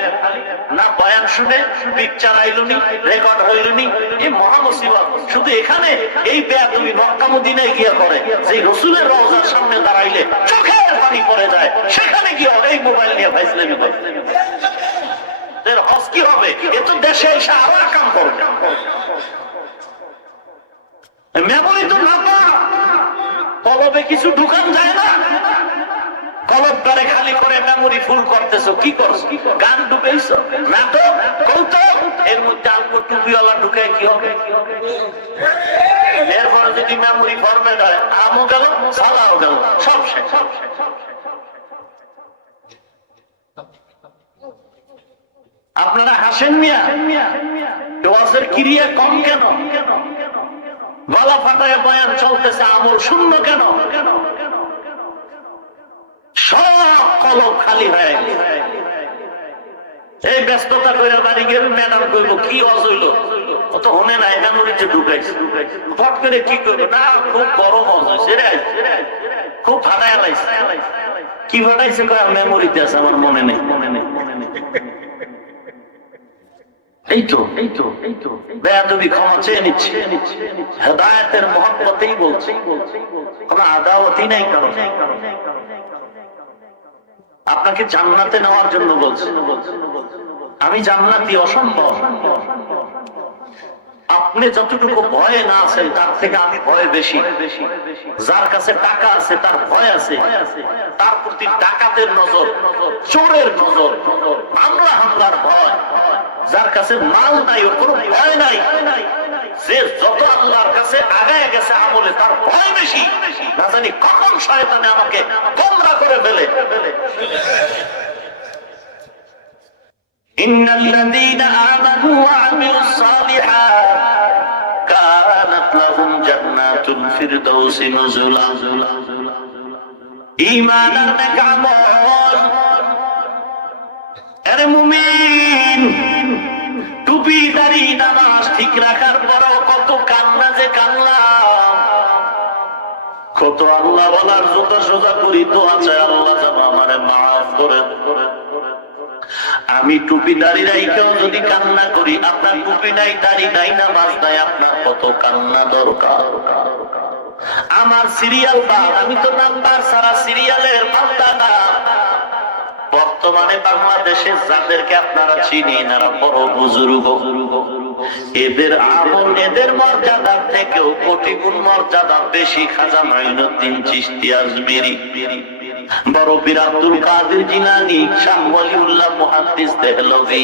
না বয়ান শুনে পিকচার আইলুনি, রেকর্ড হইলুনি, এই মহা মুসিবত। শুধু এখানে এই বেয়াদবি মক্কা মদিনায় গিয়া করে, যে রসুলের রওজার সামনে দাঁড়াইলে চোখের পানি পড়ে যায়, সেখানে গিয়ে এই মোবাইল নিয়ে ফাইসলামি করে। এর হজ কি হবে? এ তো দেশে এসে আবার কাম করবে। মেমোরি তো ভাবা, কলবে কিছু ঢুকান যায় না। কলব করে খালি করে মেমোরি ফুল করতেছো, কি করছো? গান ঢুকাইছো, নাটক, কৌতুক, এর মধ্যে আলপো টুপিওয়ালা ঢুকায় কি হবে? এরপরে যদি মেমোরি ফরম্যাট হয়, আমও গেল, সালাও গেল, সব শেষ। আপনারা হাসেন মিয়া, ওয়াজের ক্রিয়া কম কেন? গলা ফাটায় বয়ান চলতেছে, আমল শূন্য কেন? সব কলম খালি হয়ে গেছে। এই ব্যস্ততা করে বাড়ি গেল, ম্যাডাম কইব কি ওয়াজ হইল, ও তো হনে নাই, মেমোরিতে ঢুকাইছে। ফট করে কি করবো? না, খুব গরম ওয়াজ হয়েছে রে, খুব ফাটায় লাইছে। কি ফাটাইছে? মেমোরিতে আছে, আমার মনে নেই। বেয়াদবি ক্ষমা চেয়ে নিচ্ছে, হেদায়েতের মহব্বতেই বলছে, কোনো আদাওয়াতই নাই কারণ। আপনাকে জান্নাতে নেওয়ার জন্য বলছে। আমি জান্নাতি অসম্ভব। আপনি যতটুকু ভয়ে না আছেন, তার থেকে আমি ভয়ে বেশি। যার কাছে টাকা আছে তার ভয় আছে, তার প্রতি ডাকাতের নজর, চোরের নজর, হামলার ভয়। যার কাছে মাল নাই ওর কোনো ভয় নাই। যে যত আল্লাহর কাছে আগায় গেছে আমলে, তার ভয় বেশি। না জানি কখন শয়তানে আমাকে গোমরা করে ফেলে। ইন্নাল্লাযীনা আমানু ওয়া আমিলুস সালিহাত কানাত লাহুম জান্নাতুল ফিরদাউসি নুজুলা। ঈমান আর নেক আমল। আরে মুমিন, টুপি দাড়ি নামাজ ঠিক রাখার পরও কত কান্না যে কান্নাম, কত আল্লাহ বলার জোতা সোজা করি তো আছে, আল্লাহ যেন আমারে মাফ করে। আমি টুপি দাড়ি রাইকেও যদি কান্না করি, আপনার টুপি নাই, দাড়ি নাই, নামাজ নাই, আপনার কত কান্না দরকার। আমার সিরিয়াল বাদ, আমি তো নাম্বার সারা সিরিয়ালের মালদা না। বর্তমানে বাংলাদেশে যাদেরকে আপনারা চিনেন, এরা বড় বুজুর্গ, এদের আমল, এদের মর্যাদার থেকেও কোটি গুণ মর্যাদা বেশি খাজা মাইনুদ্দিন চিশতি আজমিরি, বড় পীর আব্দুল কাদের জিলানী, শাহ ওয়ালিউল্লাহ মুহাদ্দিস দেহলভী,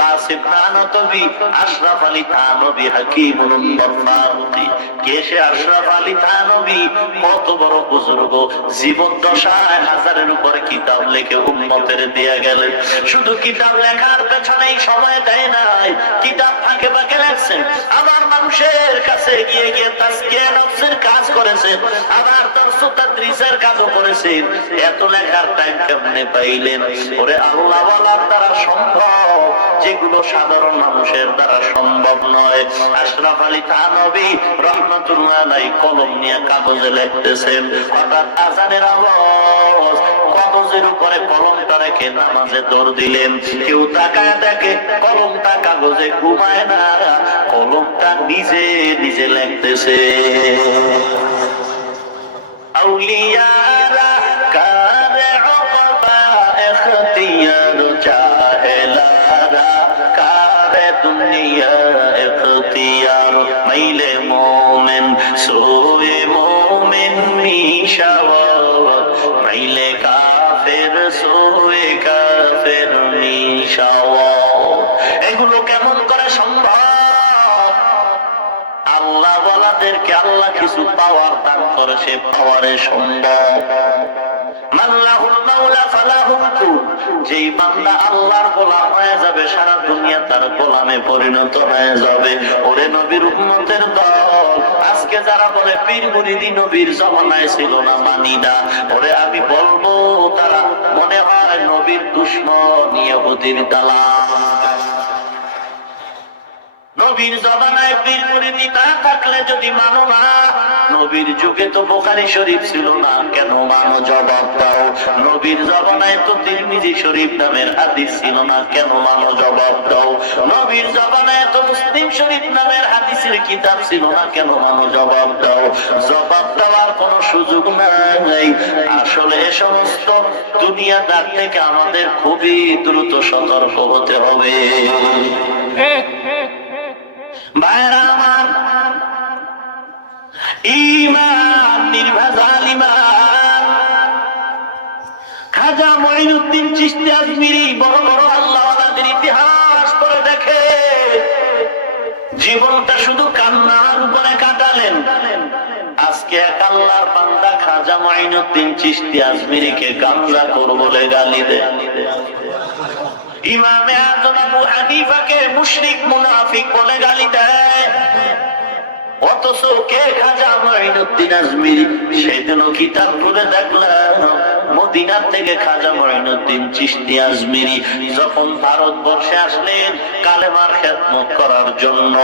কাসিম থানভী, আশরাফ আলী থানভী, হাকিমুল ফারুকী। কে সে আশরাফ আলী থানভী? কত বড় বুজুর্গ, জীবন দশায় হাজারের উপরে কিতাব লিখে উম্মতের দিয়ে গেলেন। শুধু কিতাব লেখার পেছনেই সময় দেয় নাই, কিতাব ফাঁকে ফাঁকে লেখছেন। আবার মানুষের কাছে গিয়ে গিয়ে তাজকিয়া নফসের কাজ করেছেন, আবার দরস তাদরিসের কাজও করেছেন। এত লেখার টাইম কেমনে পাইলেন? ওরে আল্লাহ ওয়ালার দ্বারা সম্ভব, যেগুলো সাধারণ মানুষের দ্বারা সম্ভব নয়। আশরাফ আলী থানভী রাহমাতুল্লাহ আলাইহি কলম নিয়ে কাগজে লিখতেছেন, হঠাৎ আযানের আওয়াজ, কাগজের উপরে কলমটা রেখে নামাজে দৌড় দিলেন। কেউ তাকায় দেখে কলমটা কাগজে ঘুমায় না, কলমটা নিজে নিজে লিখতেছে। আউলিয়ারা কারে উকবা ইখতিয়ার জাহেলারা কারে দুনিয়া ইখতিয়ার, মাইলে মোমেন সোয়ে মোমেন মিশাওয়াত, মাইলে কাফের সোয়ে কাফের মিশাওয়াত। এগুলো কেমন করে সম্ভব? আল্লাহ ওয়ালাদেরকে আল্লাহ কিছু পাওয়ার দান করে, সে পাওয়ারে সম্ভব। মাল্লাহুল মাওলা ফালাহুল কুল, যেই বান্দা আল্লাহর গোলাম হয়ে যাবে, সারা দুনিয়া তার গোলামে পরিণত হয়ে যাবে। ওরে নবীর উম্মতের দল, আজকে যারা বলে পীর মুরিদি নবীর জমানায় ছিল না, মানি না, ওরে আমি বলবো তারা মনে হয় নবীর দুশমন, ইহুদির দালাল। নবীর জমানায় পীর মুরিদি না থাকলে যদি মানো না, নবীর যুগে তো বুখারী শরীফ ছিল না, কেন মানো জবাব দাও। নবীর জমানায় তো তিরমিজি শরীফ নামের হাদিস ছিল না, কেন মানো জবাব দাও। নবীর জমানায় তো মুসলিম শরীফ নামের হাদিসের কিতাব ছিল না, কেন মানো জবাব দাও। জবাব দেওয়ার কোনো সুযোগ নাই। আসলে এ সমস্ত দুনিয়াদার থেকে আমাদের খুবই দ্রুত সতর্ক হতে হবে। ভাইরা আমার, ঈমান নির্ভেজাল ঈমান। খাজা মঈনুদ্দিন চিশতি আজমিরি বড় বড় আল্লাহওয়ালাদের ইতিহাস পড়ে দেখে জীবনটা শুধু কান্নার উপরে কাটালেন। আজকে এক আল্লাহর বান্দা খাজা মঈনুদ্দিন চিশতি আজমিরিকে গাঁজাখোর বলে গালি দেয়। ইমামে আযম আবু হানিফাকে মুশরিক মুনাফিক বলে গালি দেয়। অথচ কে খাজা মঈনুদ্দিন আজমিরি? সেদিনও কিতাব পড়ে দেখলাম মদিনার থেকে খাজা মঈনুদ্দিন চিশতি আজমিরি যখন ভারতবর্ষে আসলেন কালেমার খেদমত করার জন্য,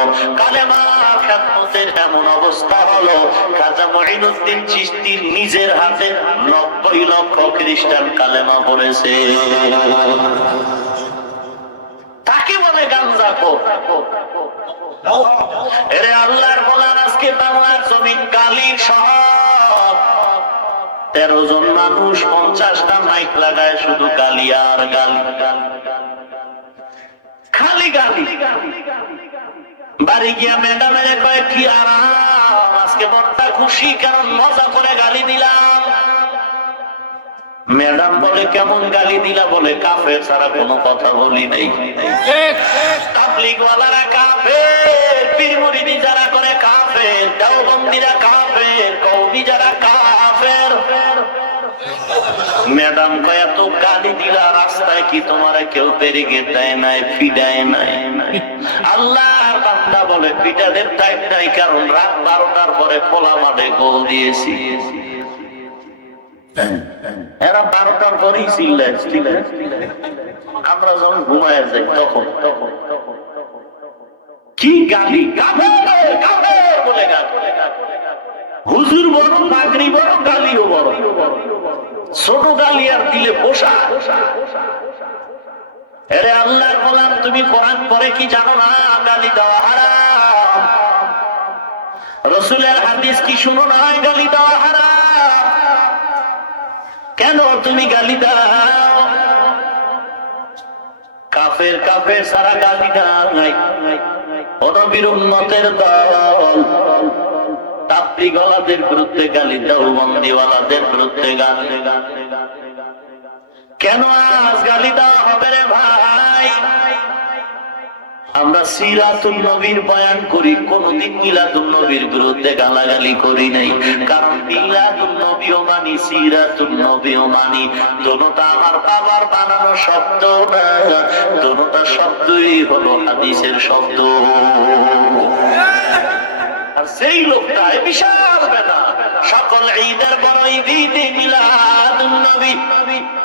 কালেমার খেদমতের এমন অবস্থা হলো খাজা মঈনুদ্দিন চিশতির নিজের হাতে 90 লক্ষ খ্রিস্টান কালেমা পড়েছে। তাকে বলে গাঁজাখোর। এরে আল্লাহর বলার আজকে বাংলার জমিন গালির শহর। 13 জন মানুষ 50টা মাইক লাগায় শুধু গালি আর গালি, খালি গালি। বাড়ি গিয়া ম্যাডামে কয় কি আরাম, আজকে মনটা খুশি, কারণ মজা করে গালি দিলাম। ম্যাডাম বলে কেমন গালি দিলা? বলে কাফের ছাড়া কোনো কথা বলি নাই। তাবলীগওয়ালারা কাফের, পীর মুরিদি যারা করে কাফের, দেওবন্দিরা কাফের, কওমি যারা কাফের। ম্যাডাম কয় এত গালি দিলা, রাস্তায় কি তোমারে কেউ পেরিয়ে দেয় নাই, ফিডায় নাই? আল্লাহর বান্দা বলে পিটাদের টাইম নাই, কারণ রাত 12টার পরে খোলা মাঠে গোল দিয়েছি। এরা 12টার পরেই চিল্লায়, আমরা যখন ঘুমায় যাই তখন কি গালি, কাফের কাফের বলে গালি। হুজুর বড়, পাগড়ি বড়, গালিও বড়। ছোট গালি আর দিলে পোষা। এরে আল্লাহর গোলাম, তুমি কোরআন পড়ে কি জানো না গালি দেওয়া হারাম? রাসূলের হাদিস কি শুনো না গালি দেওয়া হারাম? কেন তুমি গালি দাও? কাফের কাফের সারা গালি নাই। নবীর উম্মতের দল তাবলীগওয়ালাদের বিরুদ্ধে গালি দাও, বন্দিওয়ালাদের বিরুদ্ধে গালি। কেন আজ গালি দেওয়া হবে রে ভাই? আমরা সিরাতুন নবীর বয়ান করি, কোনদিন মিলাদুন নবীর বিরুদ্ধে গালাগালি করি নাই। কারণ মিলাদুন নবীও মানি, সিরাতুন নবীও মানি। দুটোটা আমার বাবার বানানো শব্দ না, দুটোটা শব্দই হলো হাদিসের শব্দ। আর সেই লোকটা বিশাল বেটা, সকল ঈদের বড় ঈদ মিলাদুন নবী,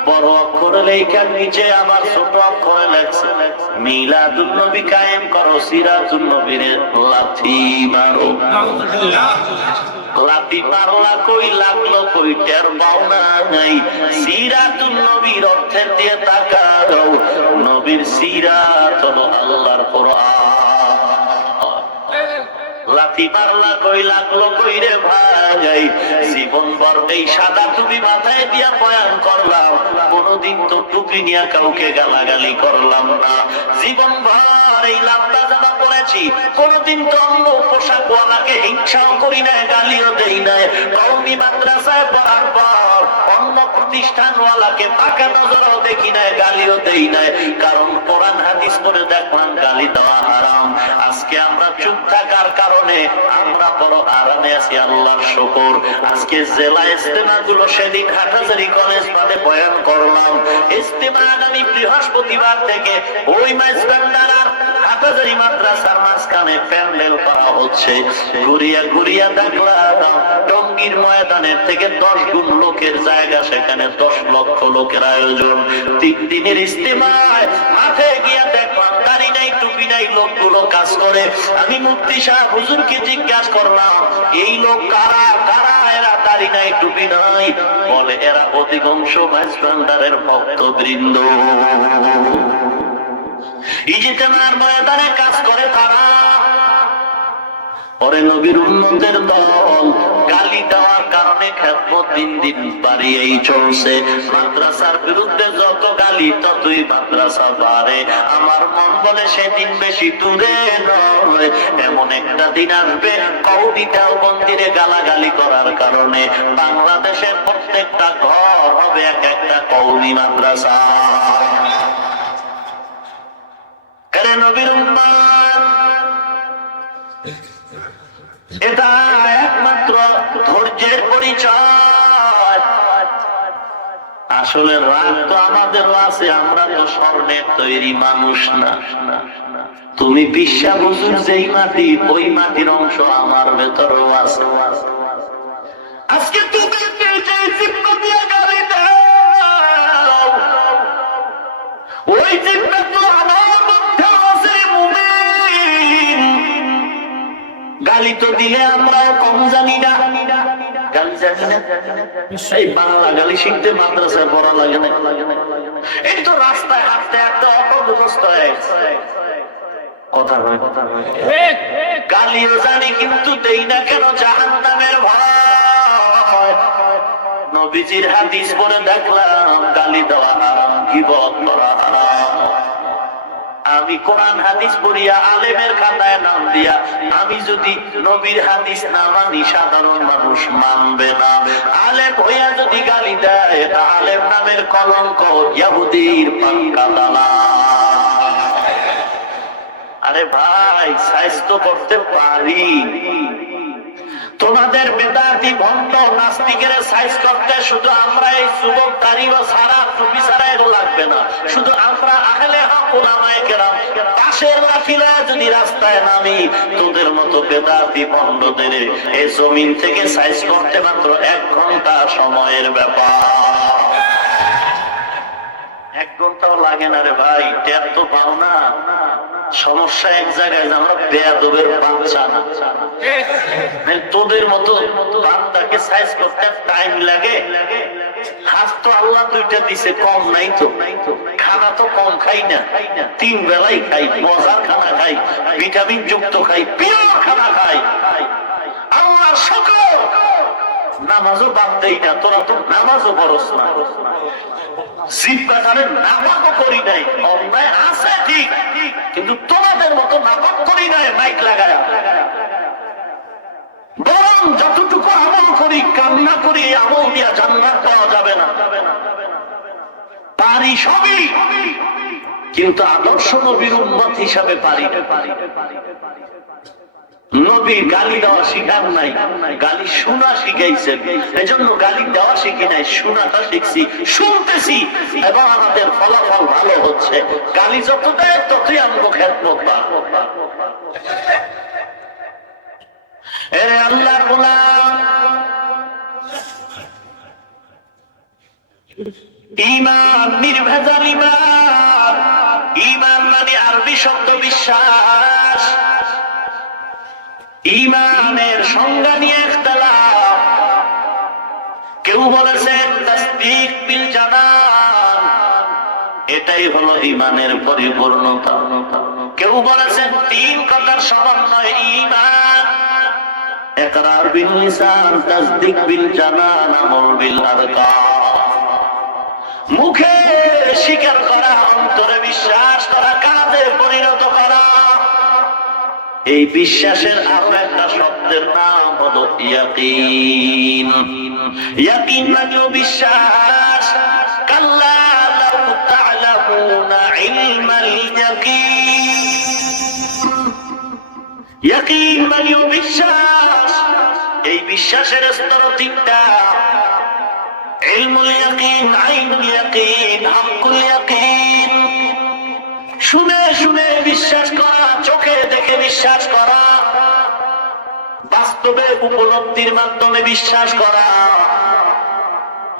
বড় অক্ষরে লেখা, নিচে আবার ছোট অক্ষরে লেখছে মিলাদুন নবী কায়েম করো, সিরাতুন নবীর লাথি মারো। লাথি মারলা কই, লাগলো কই, টের পাও নাই। সিরাতুন নবীর অর্থের দিয়ে তাকাও, নবীর সিরাত হলো আল্লাহর কোরআন। লাথি মারলা কই, লাগলো কই রে ভাই? জীবন ভর এই সাদা টুপি মাথায় দিয়া বয়ান করলাম, কোনদিন তো টুপি নিয়ে কাউকে গালাগালি করলাম না। জীবন ভর এই লাম্বা জামা পরেছি, কোনদিন তো অন্য পোশাকওয়ালাকে হিংসাও করি না, গালিও দেই না। কওমি মাদ্রাসায় পড়ার পর অন্য প্রতিষ্ঠানওয়ালাকে পাকা নজরও দেখি না, গালিও দেই না। কারণ কোরআন হাদিস পড়ে দেখলাম গালি দেওয়া হারাম। আজকে আমরা চুপ থাকার কারণে আমরা বড় আরামে আছি, আল্লাহর শুকর। আজকে জেলা ইজতেমা গুলো সেদিন হাটহাজারী কলেজ মাঠে বয়ান করলাম। ইজতেমা আগামী বৃহস্পতিবার থেকে ওই মাইজবান্ডারার হাটহাজারী মাদ্রাসার মাঝখানে প্যান্ডেল করা হচ্ছে। ঘুরিয়া ঘুরিয়া দেখলাম টঙ্গীর ময়দানের থেকে 10 গুণ লোকের জায়গা, সেখানে 10 লক্ষ লোকের আয়োজন। 3 দিনের ইজতেমায় মাঠে গিয়া দেখলাম দাড়ি নাই, টুপি নাই লোকগুলো কাজ করে। আমি মুফতি সাহেব হুজুরকে জিজ্ঞাসা করলাম, এই লোক কারা কারা? এরা দাড়ি নাই, টুপি নাই। বলে এরা অধিকাংশ ভাইস প্রেসিডেন্টের ভক্তবৃন্দ, ইজতেমার ময়দানে কাজ করে তারা। পরে নবীর উম্মতের দল গালি দেওয়ার কারণে খেদমত দিন দিন বাড়িয়েই চলছে। মাদ্রাসার বিরুদ্ধে যত গালি ততই মাদ্রাসা বাড়ে। আমার মন বলে সেদিন বেশি দূরে নয়, এমন একটা দিন আসবে কওমিটাও মন্দিরে গালাগালি করার কারণে বাংলাদেশের প্রত্যেকটা ঘর হবে এক একটা কওমি মাদ্রাসা। নবীর উম্মত, এটা একমাত্র ধৈর্যের পরিচয়। আসলে রাগ তো আমাদেরও আছে, আমরা তো স্বর্ণের তৈরি মানুষ না। তুমি বিশ্বাস বুঝুন যেই মাটি, ওই মাটির অংশ আমার ভেতরেও আছে। আজকে তুমি গাড়ি দাও, ওই চিন্তা তো আমার মধ্যে আছে। মুমিন গালি তো দিলে আমরা কম জানি না, গালি জানি না। এই বাংলা গালি শিখতে মাদ্রাসায় পড়া লাগে না। এই তো রাস্তায় হাঁটতে হাঁটতে অপদস্থ হয়ে কথা হয়। গালিও জানি কিন্তু দেই না কেন? জাহান্নামের ভয়। নবীজির হাদিস পড়ে দেখলাম গালি দেওয়া হারাম, গীবত করা হারাম। আমি কোরআন হাদিস পড়িয়া আলেমের খাতায় নাম দিয়া, আমি যদি নবীর হাদিস না মানি সাধারণ মানুষ মানবে না। আলেম হইয়া যদি গালি দেয়, এটা আলেম নামের কলঙ্ক, ইহুদির পাক্কা দালাল। আরে ভাই, স্বাস্থ্য করতে পারি, তোমাদের বেদাতি ভণ্ড নাস্তিকের সাইজ করতে শুধু আমরা এই যুবক দাড়ি বা সারা টুপি ছাড়া এগুলো লাগবে না। শুধু আমরা আহলে হক উলামায়ে কেরাম তাসের লাঠিলা যদি রাস্তায় নামি, তোদের মতো বেদাতি ভণ্ডদের এই জমিন থেকে সাইজ করতে মাত্র 1 ঘন্টা সময়ের ব্যাপার। 1 ঘন্টাও লাগে না রে ভাই, টের তো পাও না। সমস্যা এক জায়গায়, আমরা বেয়াদবের বাচ্চা না। তোদের মতো বাচ্চাকে সাইজ করতে টাইম লাগে। হাত তো আল্লাহ 2টা দিছে, কম নাই তো। খানা তো কম খাই না, 3 বেলাই খাই, মজার খানা খাই, ভিটামিন যুক্ত খাই, পিওর খানা খাই। আল্লাহর শুকর, নামাজও বাদ দেই না। তোরা তো নামাজও পড়স না, নামাজও করি নাই। অন্যায় আছে ঠিক, কিন্তু তোমাদের মতো নামাজ করি নাই মাইক লাগায়া। বরং যতটুকু আমল করি, কামনা করি, আমল দিয়া জান্নাত পাওয়া যাবে না। পারি সবই, কিন্তু আদর্শ নবীর উম্মত হিসাবে পারি না। নবী গালি দেওয়া শিখান নাই, গালি শোনা শিখাইছেন। এজন্য গালি দেওয়া শিখি নাই, শোনাটা শিখছি, শুনতেছি, এবং আমাদের ফলাফল ভালো হচ্ছে। গালি যত দেয় ততই আমগো খেদমত পাবো। এরে আল্লাহর গোলাম, ঈমান নির্ভেজাল ঈমান। ঈমান মানে আরবি শব্দ বিশ্বাস। ঈমানের সংজ্ঞা নিয়ে ইখতিলাফ। কেউ বলেছেন তাসদীক বিল জানান, এটাই হলো ঈমানের পরিপূর্ণতা। কেউ বলেছেন 3 কথার সমন্বয় ঈমান। ইকরার বিল লিসান, তাসদীক বিল জানান, আমল বিল আরকান। মুখে স্বীকার করা, অন্তরে বিশ্বাস করা, কাজে পরিণত করা। এই বিশ্বাসের আরো একটা শব্দের নাম হলো ইয়াকিন। ইয়াকিন মানে বিশ্বাস। কাল্লা লাউ তা'লামুনা ইলমাল ইয়াকিন। ইয়াকিন মানে বিশ্বাস। এই বিশ্বাসের স্তর 3টা। ইলমুল ইয়াকিন, আইনুল ইয়াকিন, হাক্কুল ইয়াকিন। শুনে শুনে বিশ্বাস করা, চোখে দেখে বিশ্বাস করা, বাস্তবে উপলব্ধির মাধ্যমে বিশ্বাস করা।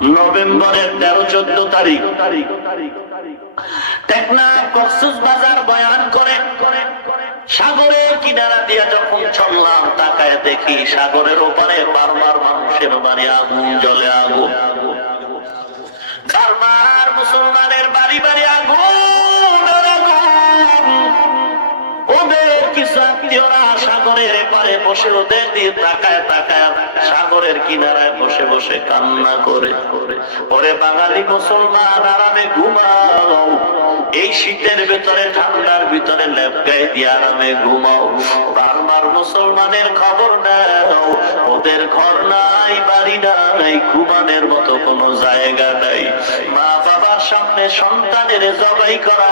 নভেম্বরের 13-14 তারিখ টেকনাফ কক্সবাজার বয়ান করে সাগরের কিনারা দিয়া যখন চললাম, তাকায় দেখি সাগরের ওপারে বারবার মানুষের বাড়ি আগুন জ্বলে, আগুন বারবার মুসলমানের বাড়ি বাড়ি আগুন। ওদের কিছু আত্মীয়রা সাগরের এপারে বসে ওদের দিয়ে তাকায় তাকায় সাগরের কিনারায় বসে বসে কান্না করে। ওরে বাঙালি মুসলমান, আরামে ঘুমাও, এই শীতের ভিতরে ঠান্ডার ভিতরে লেপ গায়ে দিয়ে আরামে ঘুমাও। বারবার মুসলমানের খবর নাও, ওদের ঘর নাই, বাড়ি নাই, ঘুমানোর মতো কোনো জায়গা নাই। মা বাবার সামনে সন্তানের জবাই করা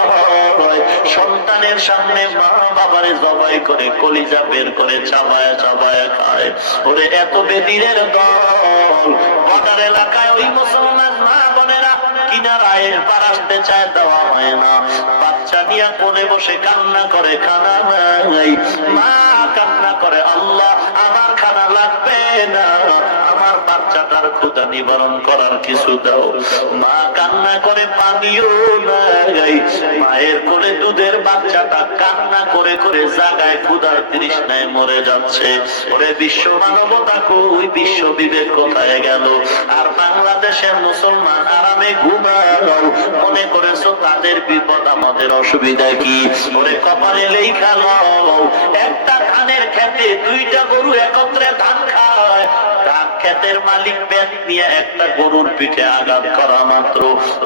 হয়, সন্তানের সামনে মা বাবারে জবাই করে কলিজা বের করে চাবায়া চাবায়া খায়। ওরে এত বেদিনের দল, বর্ডার এলাকায় ওই মুসলমান মা বোনেরা কিনারায় পার আসতে চায়, দেওয়া হয় না। বাচ্চা নিয়ে কোণে বসে কান্না করে, খানা নাই। মা কান্না করে, আল্লাহ আমার খানা লাগবে না, আমার বাচ্চাটার ক্ষুধা নিবারণ করার কিছু দাও। মা কান্না করে, পানিও নাই। মায়ের কোলে দুধের বাচ্চাটা কান্না করে করে জাগায় ক্ষুধার তৃষ্ণায় মরে যাচ্ছে। ওরে বিশ্ব মানবতা কই, বিশ্ব বিবেক কোথায় গেল? আর বাংলাদেশের মুসলমান আরামে ঘুমাও, মনে করেছো তাদের বিপদ আমাদের অসুবিধা কি? ওরে কপালে লেখা লও, একটা ধানের খেতে দুইটা গরু একত্রে ধান খায়, ক্ষেতের মালিক ব্যাট নিয়ে একটা গরুর পিঠে আঘাত করা মাত্র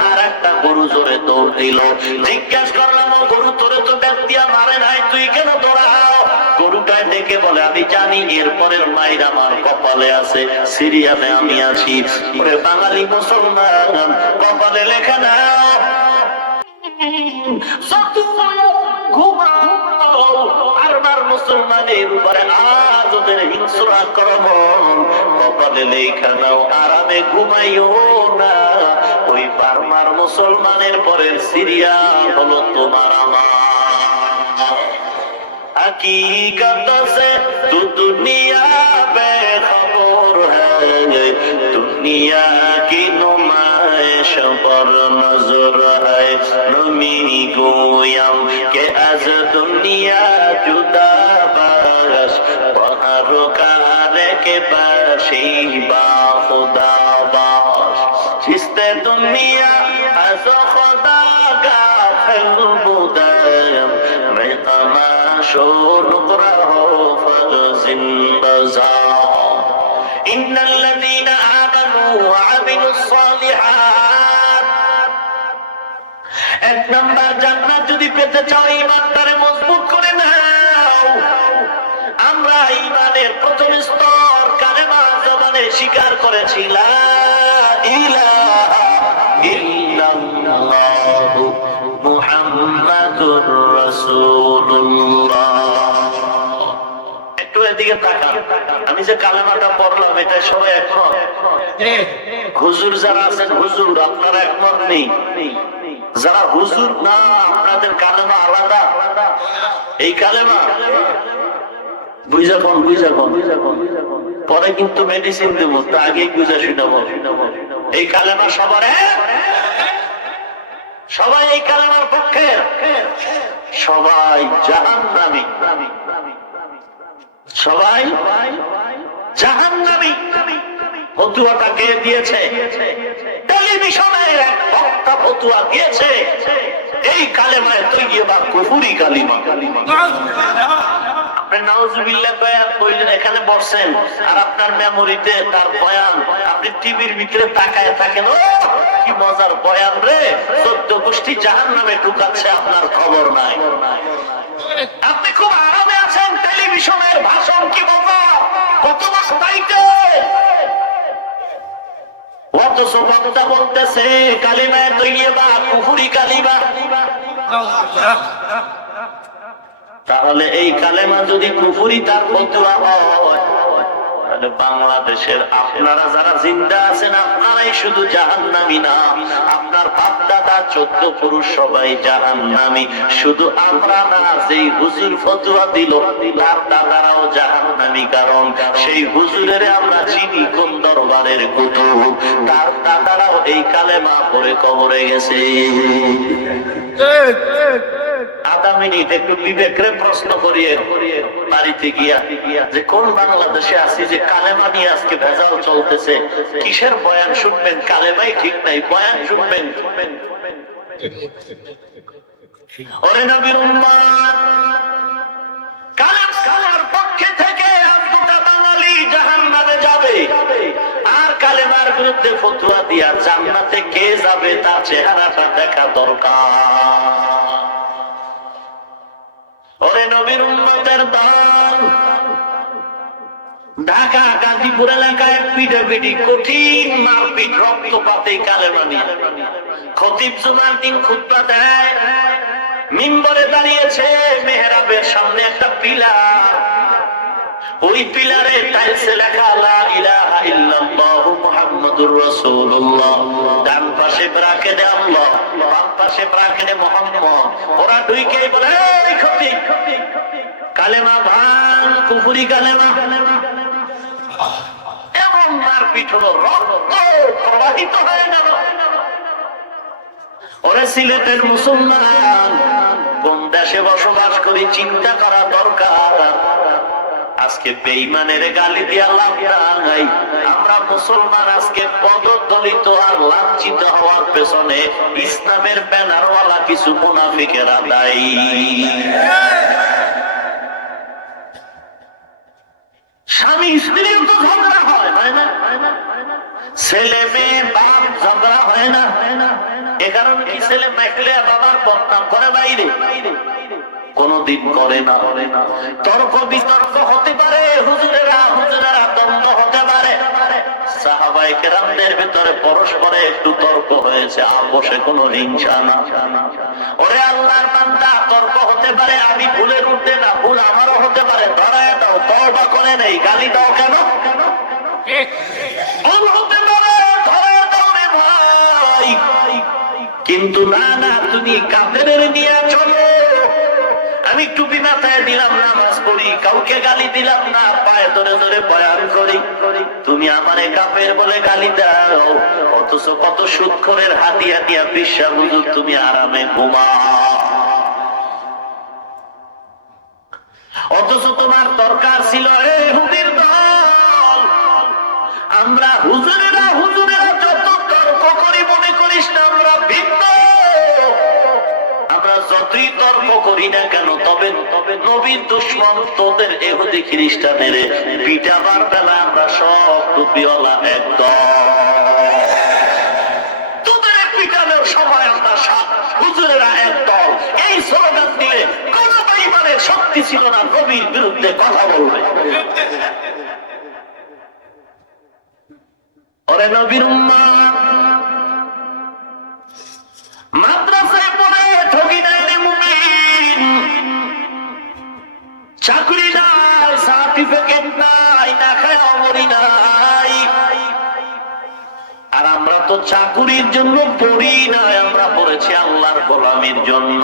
আর একটা গরু জোরে দৌড় দিল। জিজ্ঞাসা করলাম, গরু তোরে তো ব্যাট দিয়া মারে নাই, তুই কেন দৌড়াও? গরুটায় ডেকে বলে, আমি জানি এরপরের মায়ের আমার কপালে আছে, সিরিয়ালে আমি আছি। ওরে বাঙালি মুসলমান, কপালে লেখা নাও, আরবার মুসলমানের উপরে আজ ওদের হিংস্র আক্রমণ, কপালে লেখা নাও, আরামে ঘুমাইও না। ওই বার্মার মুসলমানের পরের সিরিয়া হলো তোমার আমার। हकीकत से तू दुनिया बेखबर है, दुनिया की नुमाइश पर नजर है। नमी गोयम के आज दुनिया जुदा बाश, बाहर कारे के बाशी बा खुदा बाश। जिसते दुनिया आज खुदा गाफिल मुदायम, मैं ইন্নাল্লাযীনা আমানু ওয়া আমিলুস সালিহাত। এক নাম্বার জান্নাত যদি পেতে চাও, ঈমানটারে মজবুত করে নাও। আমরা ঈমানের প্রথম স্তর কালেমা জবানে স্বীকার করেছি, লা ইলাহা ইল্লাল্লাহু মুহাম্মাদুর রাসূলুল্লাহ। একটু এদিকে তাকান, আমি যে কালেমাটা পড়লাম এটা সবাই একমত? হুজুর যারা আছেন, হুজুর আপনারা একমত নেই? যারা হুজুর না, আপনাদের কালেমা আলাদা। এই কালেমা বুঝা কোন, বুঝা কোন, পরে কিন্তু মেডিসিন দেব, তা আগে বুঝা শুনাবো। এই কালেমা সবার সবাই এই কালেমার পক্ষে, সবাই জাহান্নামী, সবাই জাহান্নামী। ফতুয়াটা কে দিয়েছে? টেলিভিশনের এক বক্তা ফতুয়া দিয়েছে, এই কালেমায় তৈয়বা কুফরি কালিমা। আপনি নাউজুবিল্লাহ বয়ান কইলেন, এখানে বসছেন আর আপনার মেমোরিতে তার বয়ান, আপনি টিভির ভিতরে তাকায় থাকেন, ও কি মজার বয়ান রে, 14 গোষ্ঠী জাহান্নামে ঢুকাচ্ছে, আপনার খবর নাই। আপনি খুব আরামে আছেন, টেলিভিশনের ভাষণ কি মজা, কত মাস্তাইতে, অথচ বক্তা বলতেছে কালিমায়ে তৈয়বা কুফরি কালিমা। তাহলে এই কালেমা যদি কুফরি তার ফতোয়া হয়, তাহলে বাংলাদেশের আপনারা যারা জিন্দা আছেন আপনারাই শুধু জাহান্নামী না, আপনার বাপ দাদা 14 পুরুষ সবাই জাহান্নামী। শুধু আমরা না, যেই হুজুর ফতোয়া দিল তার দাদারাও জাহান্নামী, কারণ সেই হুজুরের আমরা চিনি কোন দরবারের কুতুব, তার দাদারাও এই কালেমা পড়ে কবরে গেছে। আধা মিনিট একটু বিবেকের প্রশ্ন করিয়ে বাড়িতে গিয়া যে কোন বাংলাদেশে আছি যে কালেমা নিয়ে আজকে ভেজাল চলতেছে, কিসের বয়ান শুনবেন? কালেমাই ঠিক নাই, বয়ান শুনবেন। ওরে নবীর উম্মত, কালেমার পক্ষে থেকে গোটা বাঙালি জাহান্নামে যাবে, আর কালেমার বিরুদ্ধে ফতোয়া দিয়া জান্নাতে কে যাবে তার চেহারাটা দেখা দরকার। ওরে নবীর উম্মতের দল, ঢাকা গাজীপুর এলাকায় পিটাপিটি, কঠিন মারপিট, রক্তপাতে কালেমা নিয়ে খতিব জুমার দিন খুতবা দেয়, মিম্বরে দাঁড়িয়েছে, মেহরাবের সামনে একটা পিলার, ওই পিলারে টাইলসে লেখা লা ইলাহা ইল্লাল্লাহু মুহাম্মাদুর রাসূলুল্লাহ, ডান পাশে ব্রাকেটে আল্লাহ, বাম পাশে ব্রাকেটে মুহাম্মদ। ওরা দুইকেই বলে এই খতিব কালেমা ভাঙ, কুফরি কালেমা। এমন মারপিট হলো, রক্ত প্রবাহিত হয়ে গেল। ওরে সিলেটের মুসলমান, কোন দেশে বসবাস করি চিন্তা করা দরকার। আজকে বেঈমানের গালি দিয়া লাভ নাই। আমরা মুসলমান আজকে পদদলিত আর লাঞ্ছিত হওয়ার পেছনে ইসলামের ব্যানারওয়ালা কিছু মুনাফিকেরা দায়ী। স্বামী স্ত্রীর তো ঝগড়া হয় না, ছেলে মেয়ে বাপ ঝগড়া হয় না। এ কারণে কি ছেলে মেকলে বাবার বদনাম করে বাইরে? কোনদিন করে না। তর্ক বিতর্ক হতে পারে, হুজুরেরা দ্বন্দ্ব হতে পারে। সাহাবায়ে কেরামদের ভিতরে পরস্পরে একটু তর্ক হয়েছে, আপোষে কোনো হিংসা না। ওরে আল্লাহর বান্দা, তর্ক হতে পারে, আমি ভুলের ঊর্ধ্বে না, ভুল আমারও হতে পারে, ধরায় দাও, তওবা করে নেই, গালি দাও কেন? ভুল হতে পারে, ধরায় দাও রে ভাই। কিন্তু না, তুমি কাফেরের নিয়ে চলো। আমি টুপি মাথায় দিলাম, নামাজ পড়ি, কাউকে গালি দিলাম না, পায়ে ধরে ধরে বয়ান করি, তুমি আমারে কাফের বলে গালি দাও। অথচ কত সুদখোরের হাতিয়া হাতিয়া বিশ্বাস হুজুর তুমি আরামে ঘুমাও। অথচ তোমার দরকার ছিল এই হুজুরের দল। আমরা হুজুরেরা যত তর্ক করি মনে করিস না আমরা ভিন্ন। আমরা যতই তর্ক করি না কেন, তবে নবীর দুশমন তোদের ইহুদি খ্রিস্টানের পিটাবার বেলা আমরা সব টুপিওয়ালা একদম। তোদের পিটানোর সময় আমরা সব হুজুরেরা একদল। এই স্লোগান দিলে কোন বেঈমানের শক্তি ছিল না নবীর বিরুদ্ধে কথা বলবে। ওরে নবীর উম্মত, মাদ্রাসায় পড়ে ঠকি নাই রে মুমিন, চাকরি নাই, সার্টিফিকেট নাই, না খায় অমরি নাই। আর আমরা তো চাকুরির জন্য পড়ি না, আমরা পড়েছি আল্লাহর গোলামির জন্য।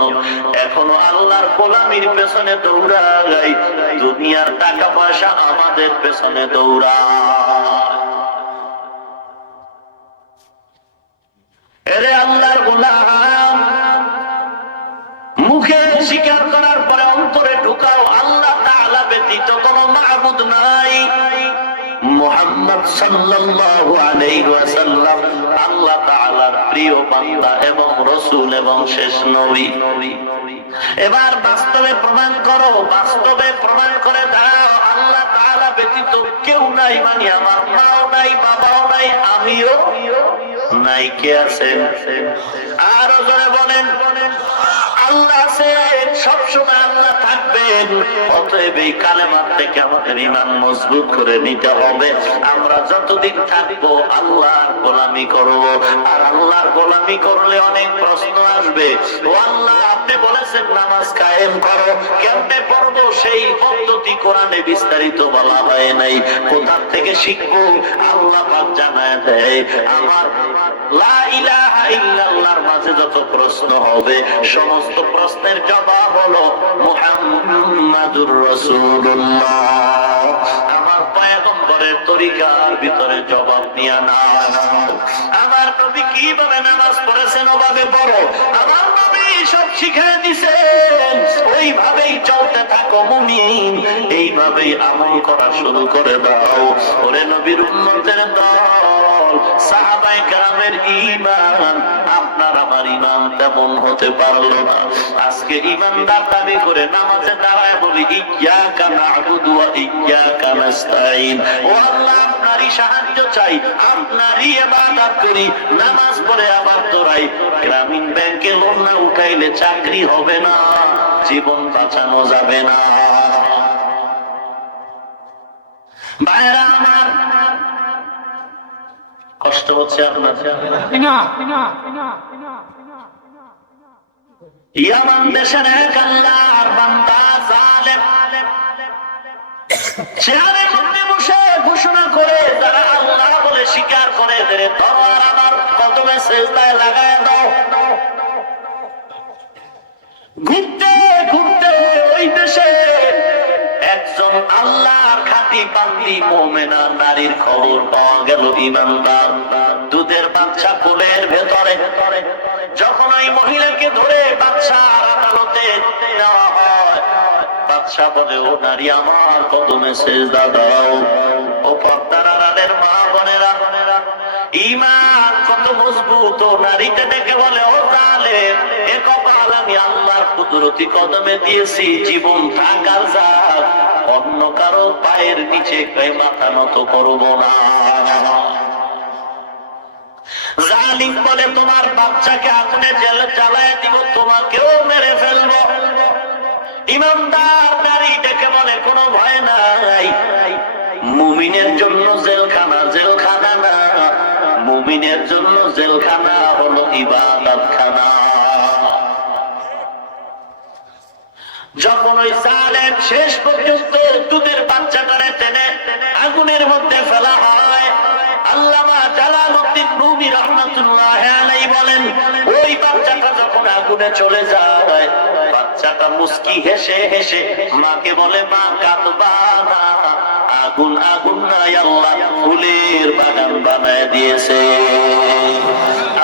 এখনো আল্লাহর গোলামির পেছনে দৌড়াই, দুনিয়ার টাকা পয়সা আমাদের পেছনে দৌড়ায়। এরে আল্লাহর গোলাম, মুখে স্বীকার করার পরে অন্তরে ঢুকাও আল্লাহ তাআলা ব্যতীত কোনো মাবুদ নাই। মুহাম্মদ সাল্লাল্লাহু আলাইহি ওয়াসাল্লাম আল্লাহ তাআলার প্রিয় বান্দা এবং রাসূল এবং শেষ নবী। এবার বাস্তবে প্রমাণ করো, বাস্তবে প্রমাণ করে দাঁড়াও আল্লাহ তাআলা ব্যতীত কেউ নাই। মানে আমার মাও নাই, বাবাও নাই, আমিও নাই। কে আছেন? আরো জোরে বলেন আল্লাহ আছেন, সবসময় আল্লাহ থাকবেন। অতএব এই কালেমার থেকে আমাদের ঈমান মজবুত করে নিতে হবে। আমরা যতদিন থাকবো আল্লাহর গোলামি করব, আর আল্লাহর গোলামি করলে অনেক প্রশ্ন আসবে। ও আল্লাহ, আপনি বলেছেন বলেছেন নামাজ কায়েম করো, কেমনে পড়বো সেই পদ্ধতি কোরআনে বিস্তারিত বলা হয় নাই। কোথা থেকে শিখবো আল্লাহ পাক জানায় দেয়। আমার লা ইলাহা ইল্লাল্লাহর মাঝে যত প্রশ্ন হবে সমস্ত প্রশ্নের জবাব হলো মুহাম্মাদুর রাসূলুল্লাহ। আমার পয়গম্বরের তরিকার ভিতরে জবাব নিয়া না। আমার নবী কিভাবে নামাজ পড়েছেন ওভাবে পড়ো। আমার নবী সব শিখিয়ে দিয়েছেন, ওইভাবেই চলতে থাকো মুমিন, এইভাবেই আমল করা শুরু করে দাও। ওরে নবীর উম্মতের দল, সাহাবায়ে কেরামের ঈমান আপনার আমার ঈমান তেমন হতে পারলো না। আজকে ঈমানদার দাবি করে নামাজে দাঁড়ায় বলি ইয়্যাকা না'বুদু ওয়া ইয়্যাকা নাস্তাঈন। ও আল্লাহ, আপনারই সাহায্য চাই, আপনারই ইবাদত করি। নামাজ পড়ে আবার দৌড়াই। গ্রামীণ ব্যাংকে লোন না উঠাইলে চাকরি হবে না, জীবন বাঁচানো যাবে না। ভাইরা আমার, কষ্ট হচ্ছে আপনার? ইয়ামান দেশের এক আল্লাহর বান্দা জালেম চেয়ারের মধ্যে বসে ঘোষণা করে, যারা আল্লাহ বলে স্বীকার করে এদের তরবার আমার কদমে সিজদায় লাগায় দাও। ঘুরতে ঘুরতে ওই দেশে একজন আল্লাহর খাঁটি বান্দি মুমিনা নারীর খবর পাওয়া গেল, ঈমানদার, দুধের বাচ্চা কোলের ভেতরে। যখন ওই মহিলাকে ধরে বাদশার আদালতে নেওয়া হয়, বাদশা বলে, ও নারী আমার কদমে সিজদা দাও। ও পর্দার আড়ালের মা বোনেরা, ঈমান কত মজবুত। ও নারীতে দেখে বলে, ও জালেম, এ কপাল আমি আল্লাহর কুদরতি কদমে দিয়েছি, জীবন থাকার যাক, অন্য কারো পায়ের নিচে মাথা নত করবো না। জালিম বলে, তোমার বাচ্চাকে আগুনে জ্বালায় দিব, তোমাকেও মেরে ফেলবো। ঈমানদার নারী দেখে বলে, কোনো ভয় নাই, মুমিনের জন্য জেলখানা জেলখানা না, মুমিনের জন্য জেলখানা হলো ইবাদতখানা। যখন ওই জালেম শেষ পর্যন্ত দুধের বাচ্চাটারে টেনে আগুনের মধ্যে ফেলা হয়, আল্লামা জালালউদ্দিন রুমি রাহমাতুল্লাহ আলাইহি বলেন, ওই বাচ্চাটা যখন আগুনে চলে যায়, বাচ্চাটা মুস্কি হেসে হেসে মাকে বলে, মা কাঁদবা না, আগুন আগুন নাই, আল্লাহ ফুলের বাগান বানায় দিয়েছে।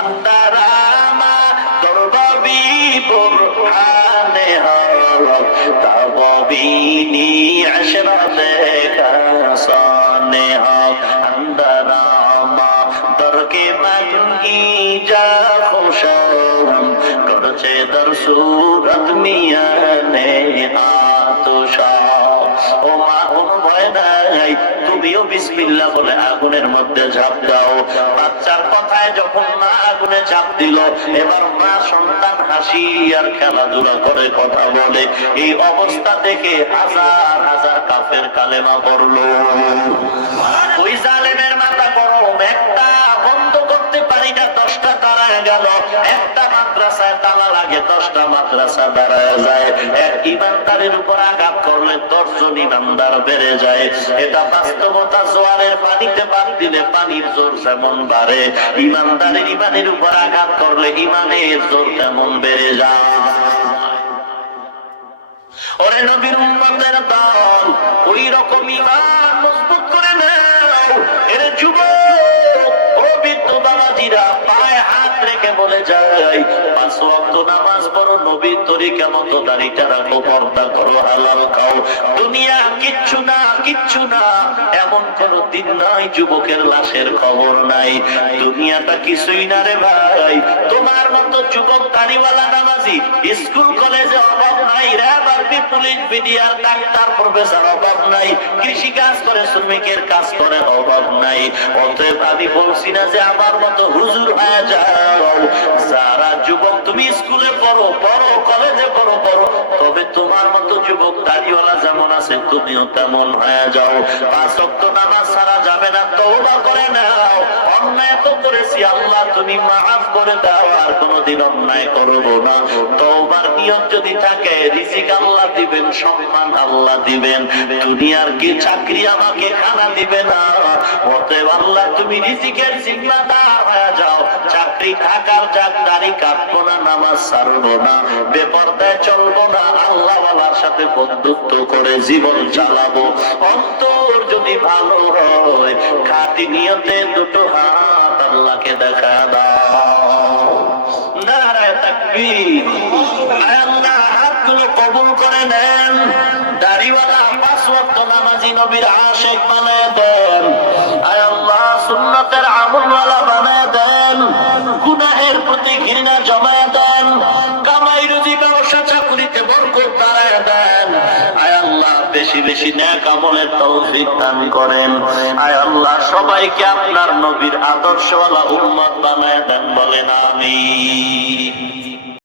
আন্তারামা দরবাবি বুরহানে হক তাওবিনি আশরাতে কাসানে হক আন্তারামা দরকে মানগি যা খুশাম করছে দর সুরত মিয়ানে আতুশা। ও মা, কোনো ভয় নাই, তুমিও বিসমিল্লাহ বলে আগুনের মধ্যে ঝাঁপ দাও। বাচ্চার কথায় যখন মা আগুনে ঝাঁপ দিল, এবার মা সন্তান হাসি আর খেলাধুলা করে কথা বলে। এই অবস্থা থেকে হাজার হাজার কাফের কালেমা পড়লো। ওই জালেমের মাথা গরম, একটা বন্ধ করতে পারি না, 10টা দাঁড়ায় গেল। একটা মাদ্রাসায় তালা লাগে, 10টা মাদ্রাসা দাঁড়ায় যায়। এক ঈমানদারের উপর আঘাত করলে 10 জন ঈমানদার বেড়ে যায়। এটা বাস্তবতা। জোয়ারের পানিতে বাদ দিলে পানির জোর যেমন বাড়ে, ঈমানদারের ঈমানের উপর আঘাত করলে ঈমানের জোর তেমন বেড়ে যায়। ওরে নবীর উম্মতের দল, ওই রকম ঈমান মজবুত করে নাও। এর যুবক ও বৃদ্ধ বাবাজিরা পায়ে হাত রেখে বলে যায়, 5 ওয়াক্ত নামাজ পড়ো, নবীর তরিকা মতো দাড়িটা রাখো, পর্দা করো, হালাল খাও। দুনিয়া কিচ্ছু না, কিচ্ছু না, এমন কোন দিন নাই যুবকের লাশের খবর নাই। দুনিয়াটা কিছুই না রে ভাই। তোমার মতো যুবক দাড়িওয়ালা নামাজি স্কুল কলেজে অভাব নাই রে। আবার army, police, BDR, doctor, professor অভাব নাই, কৃষি কাজ করে, শ্রমিকের কাজ করে অভাব নাই। অতএব আমি বলছি না যে আমার মতো হুজুর হয়ে যাও। যারা যুবক তুমি স্কুলে পড়ো, কলেজে পড়ো, তবে তোমার মতো যুবক দাড়িওয়ালা যেমন আছে তুমিও তেমন হয়ে যাও। 5 ওয়াক্ত নামাজ ছাড়া যাবে না, তওবা করে নাও। অন্যায় তো করেছি আল্লাহ তুমি মাফ করে দাও, আর কোনোদিন অন্যায় করব না। তওবার নিয়ত যদি থাকে, রিজিক আল্লাহ দিবেন, সম্মান আল্লাহ দিবেন, দুনিয়ার কি চাকরি আমাকে খানা দিবে না। অতএব আল্লাহ তুমি রিজিকের জিম্মাদার হয়ে যাও। চাকরি থাকার যাক, দাড়ি কাটবো না, নামাজ ছাড়বো না, বেপরদায় চলবো না, আল্লাহ ওয়ালার সাথে বন্ধুত্ব করে জীবন চালাবো। অন্তর যদি ভালো হয়, খাঁটি নিয়তে দুটো হাত আল্লাহকে দেখা দাও। নারায়ে তাকবীর। আল্লাহ হাতগুলো কবুল করে নেন। দাড়িওয়ালা 5 ওয়াক্ত নামাজি নবীর আশিক বানায় দেন। আয় আল্লাহ সুন্নতের আমলওয়ালা বানায় দেন। গুনাহের প্রতি ঘৃণা জমায় দেন। কামাই রুজি, ব্যবসা, চাকরিতে বরকত বাড়ায় দেন। আয় আল্লাহ বেশি বেশি নেক আমলের তৌফিক দান করেন। আয় আল্লাহ সবাইকে আপনার নবীর আদর্শওয়ালা উম্মত বানায় দেন, বলেন আমিন।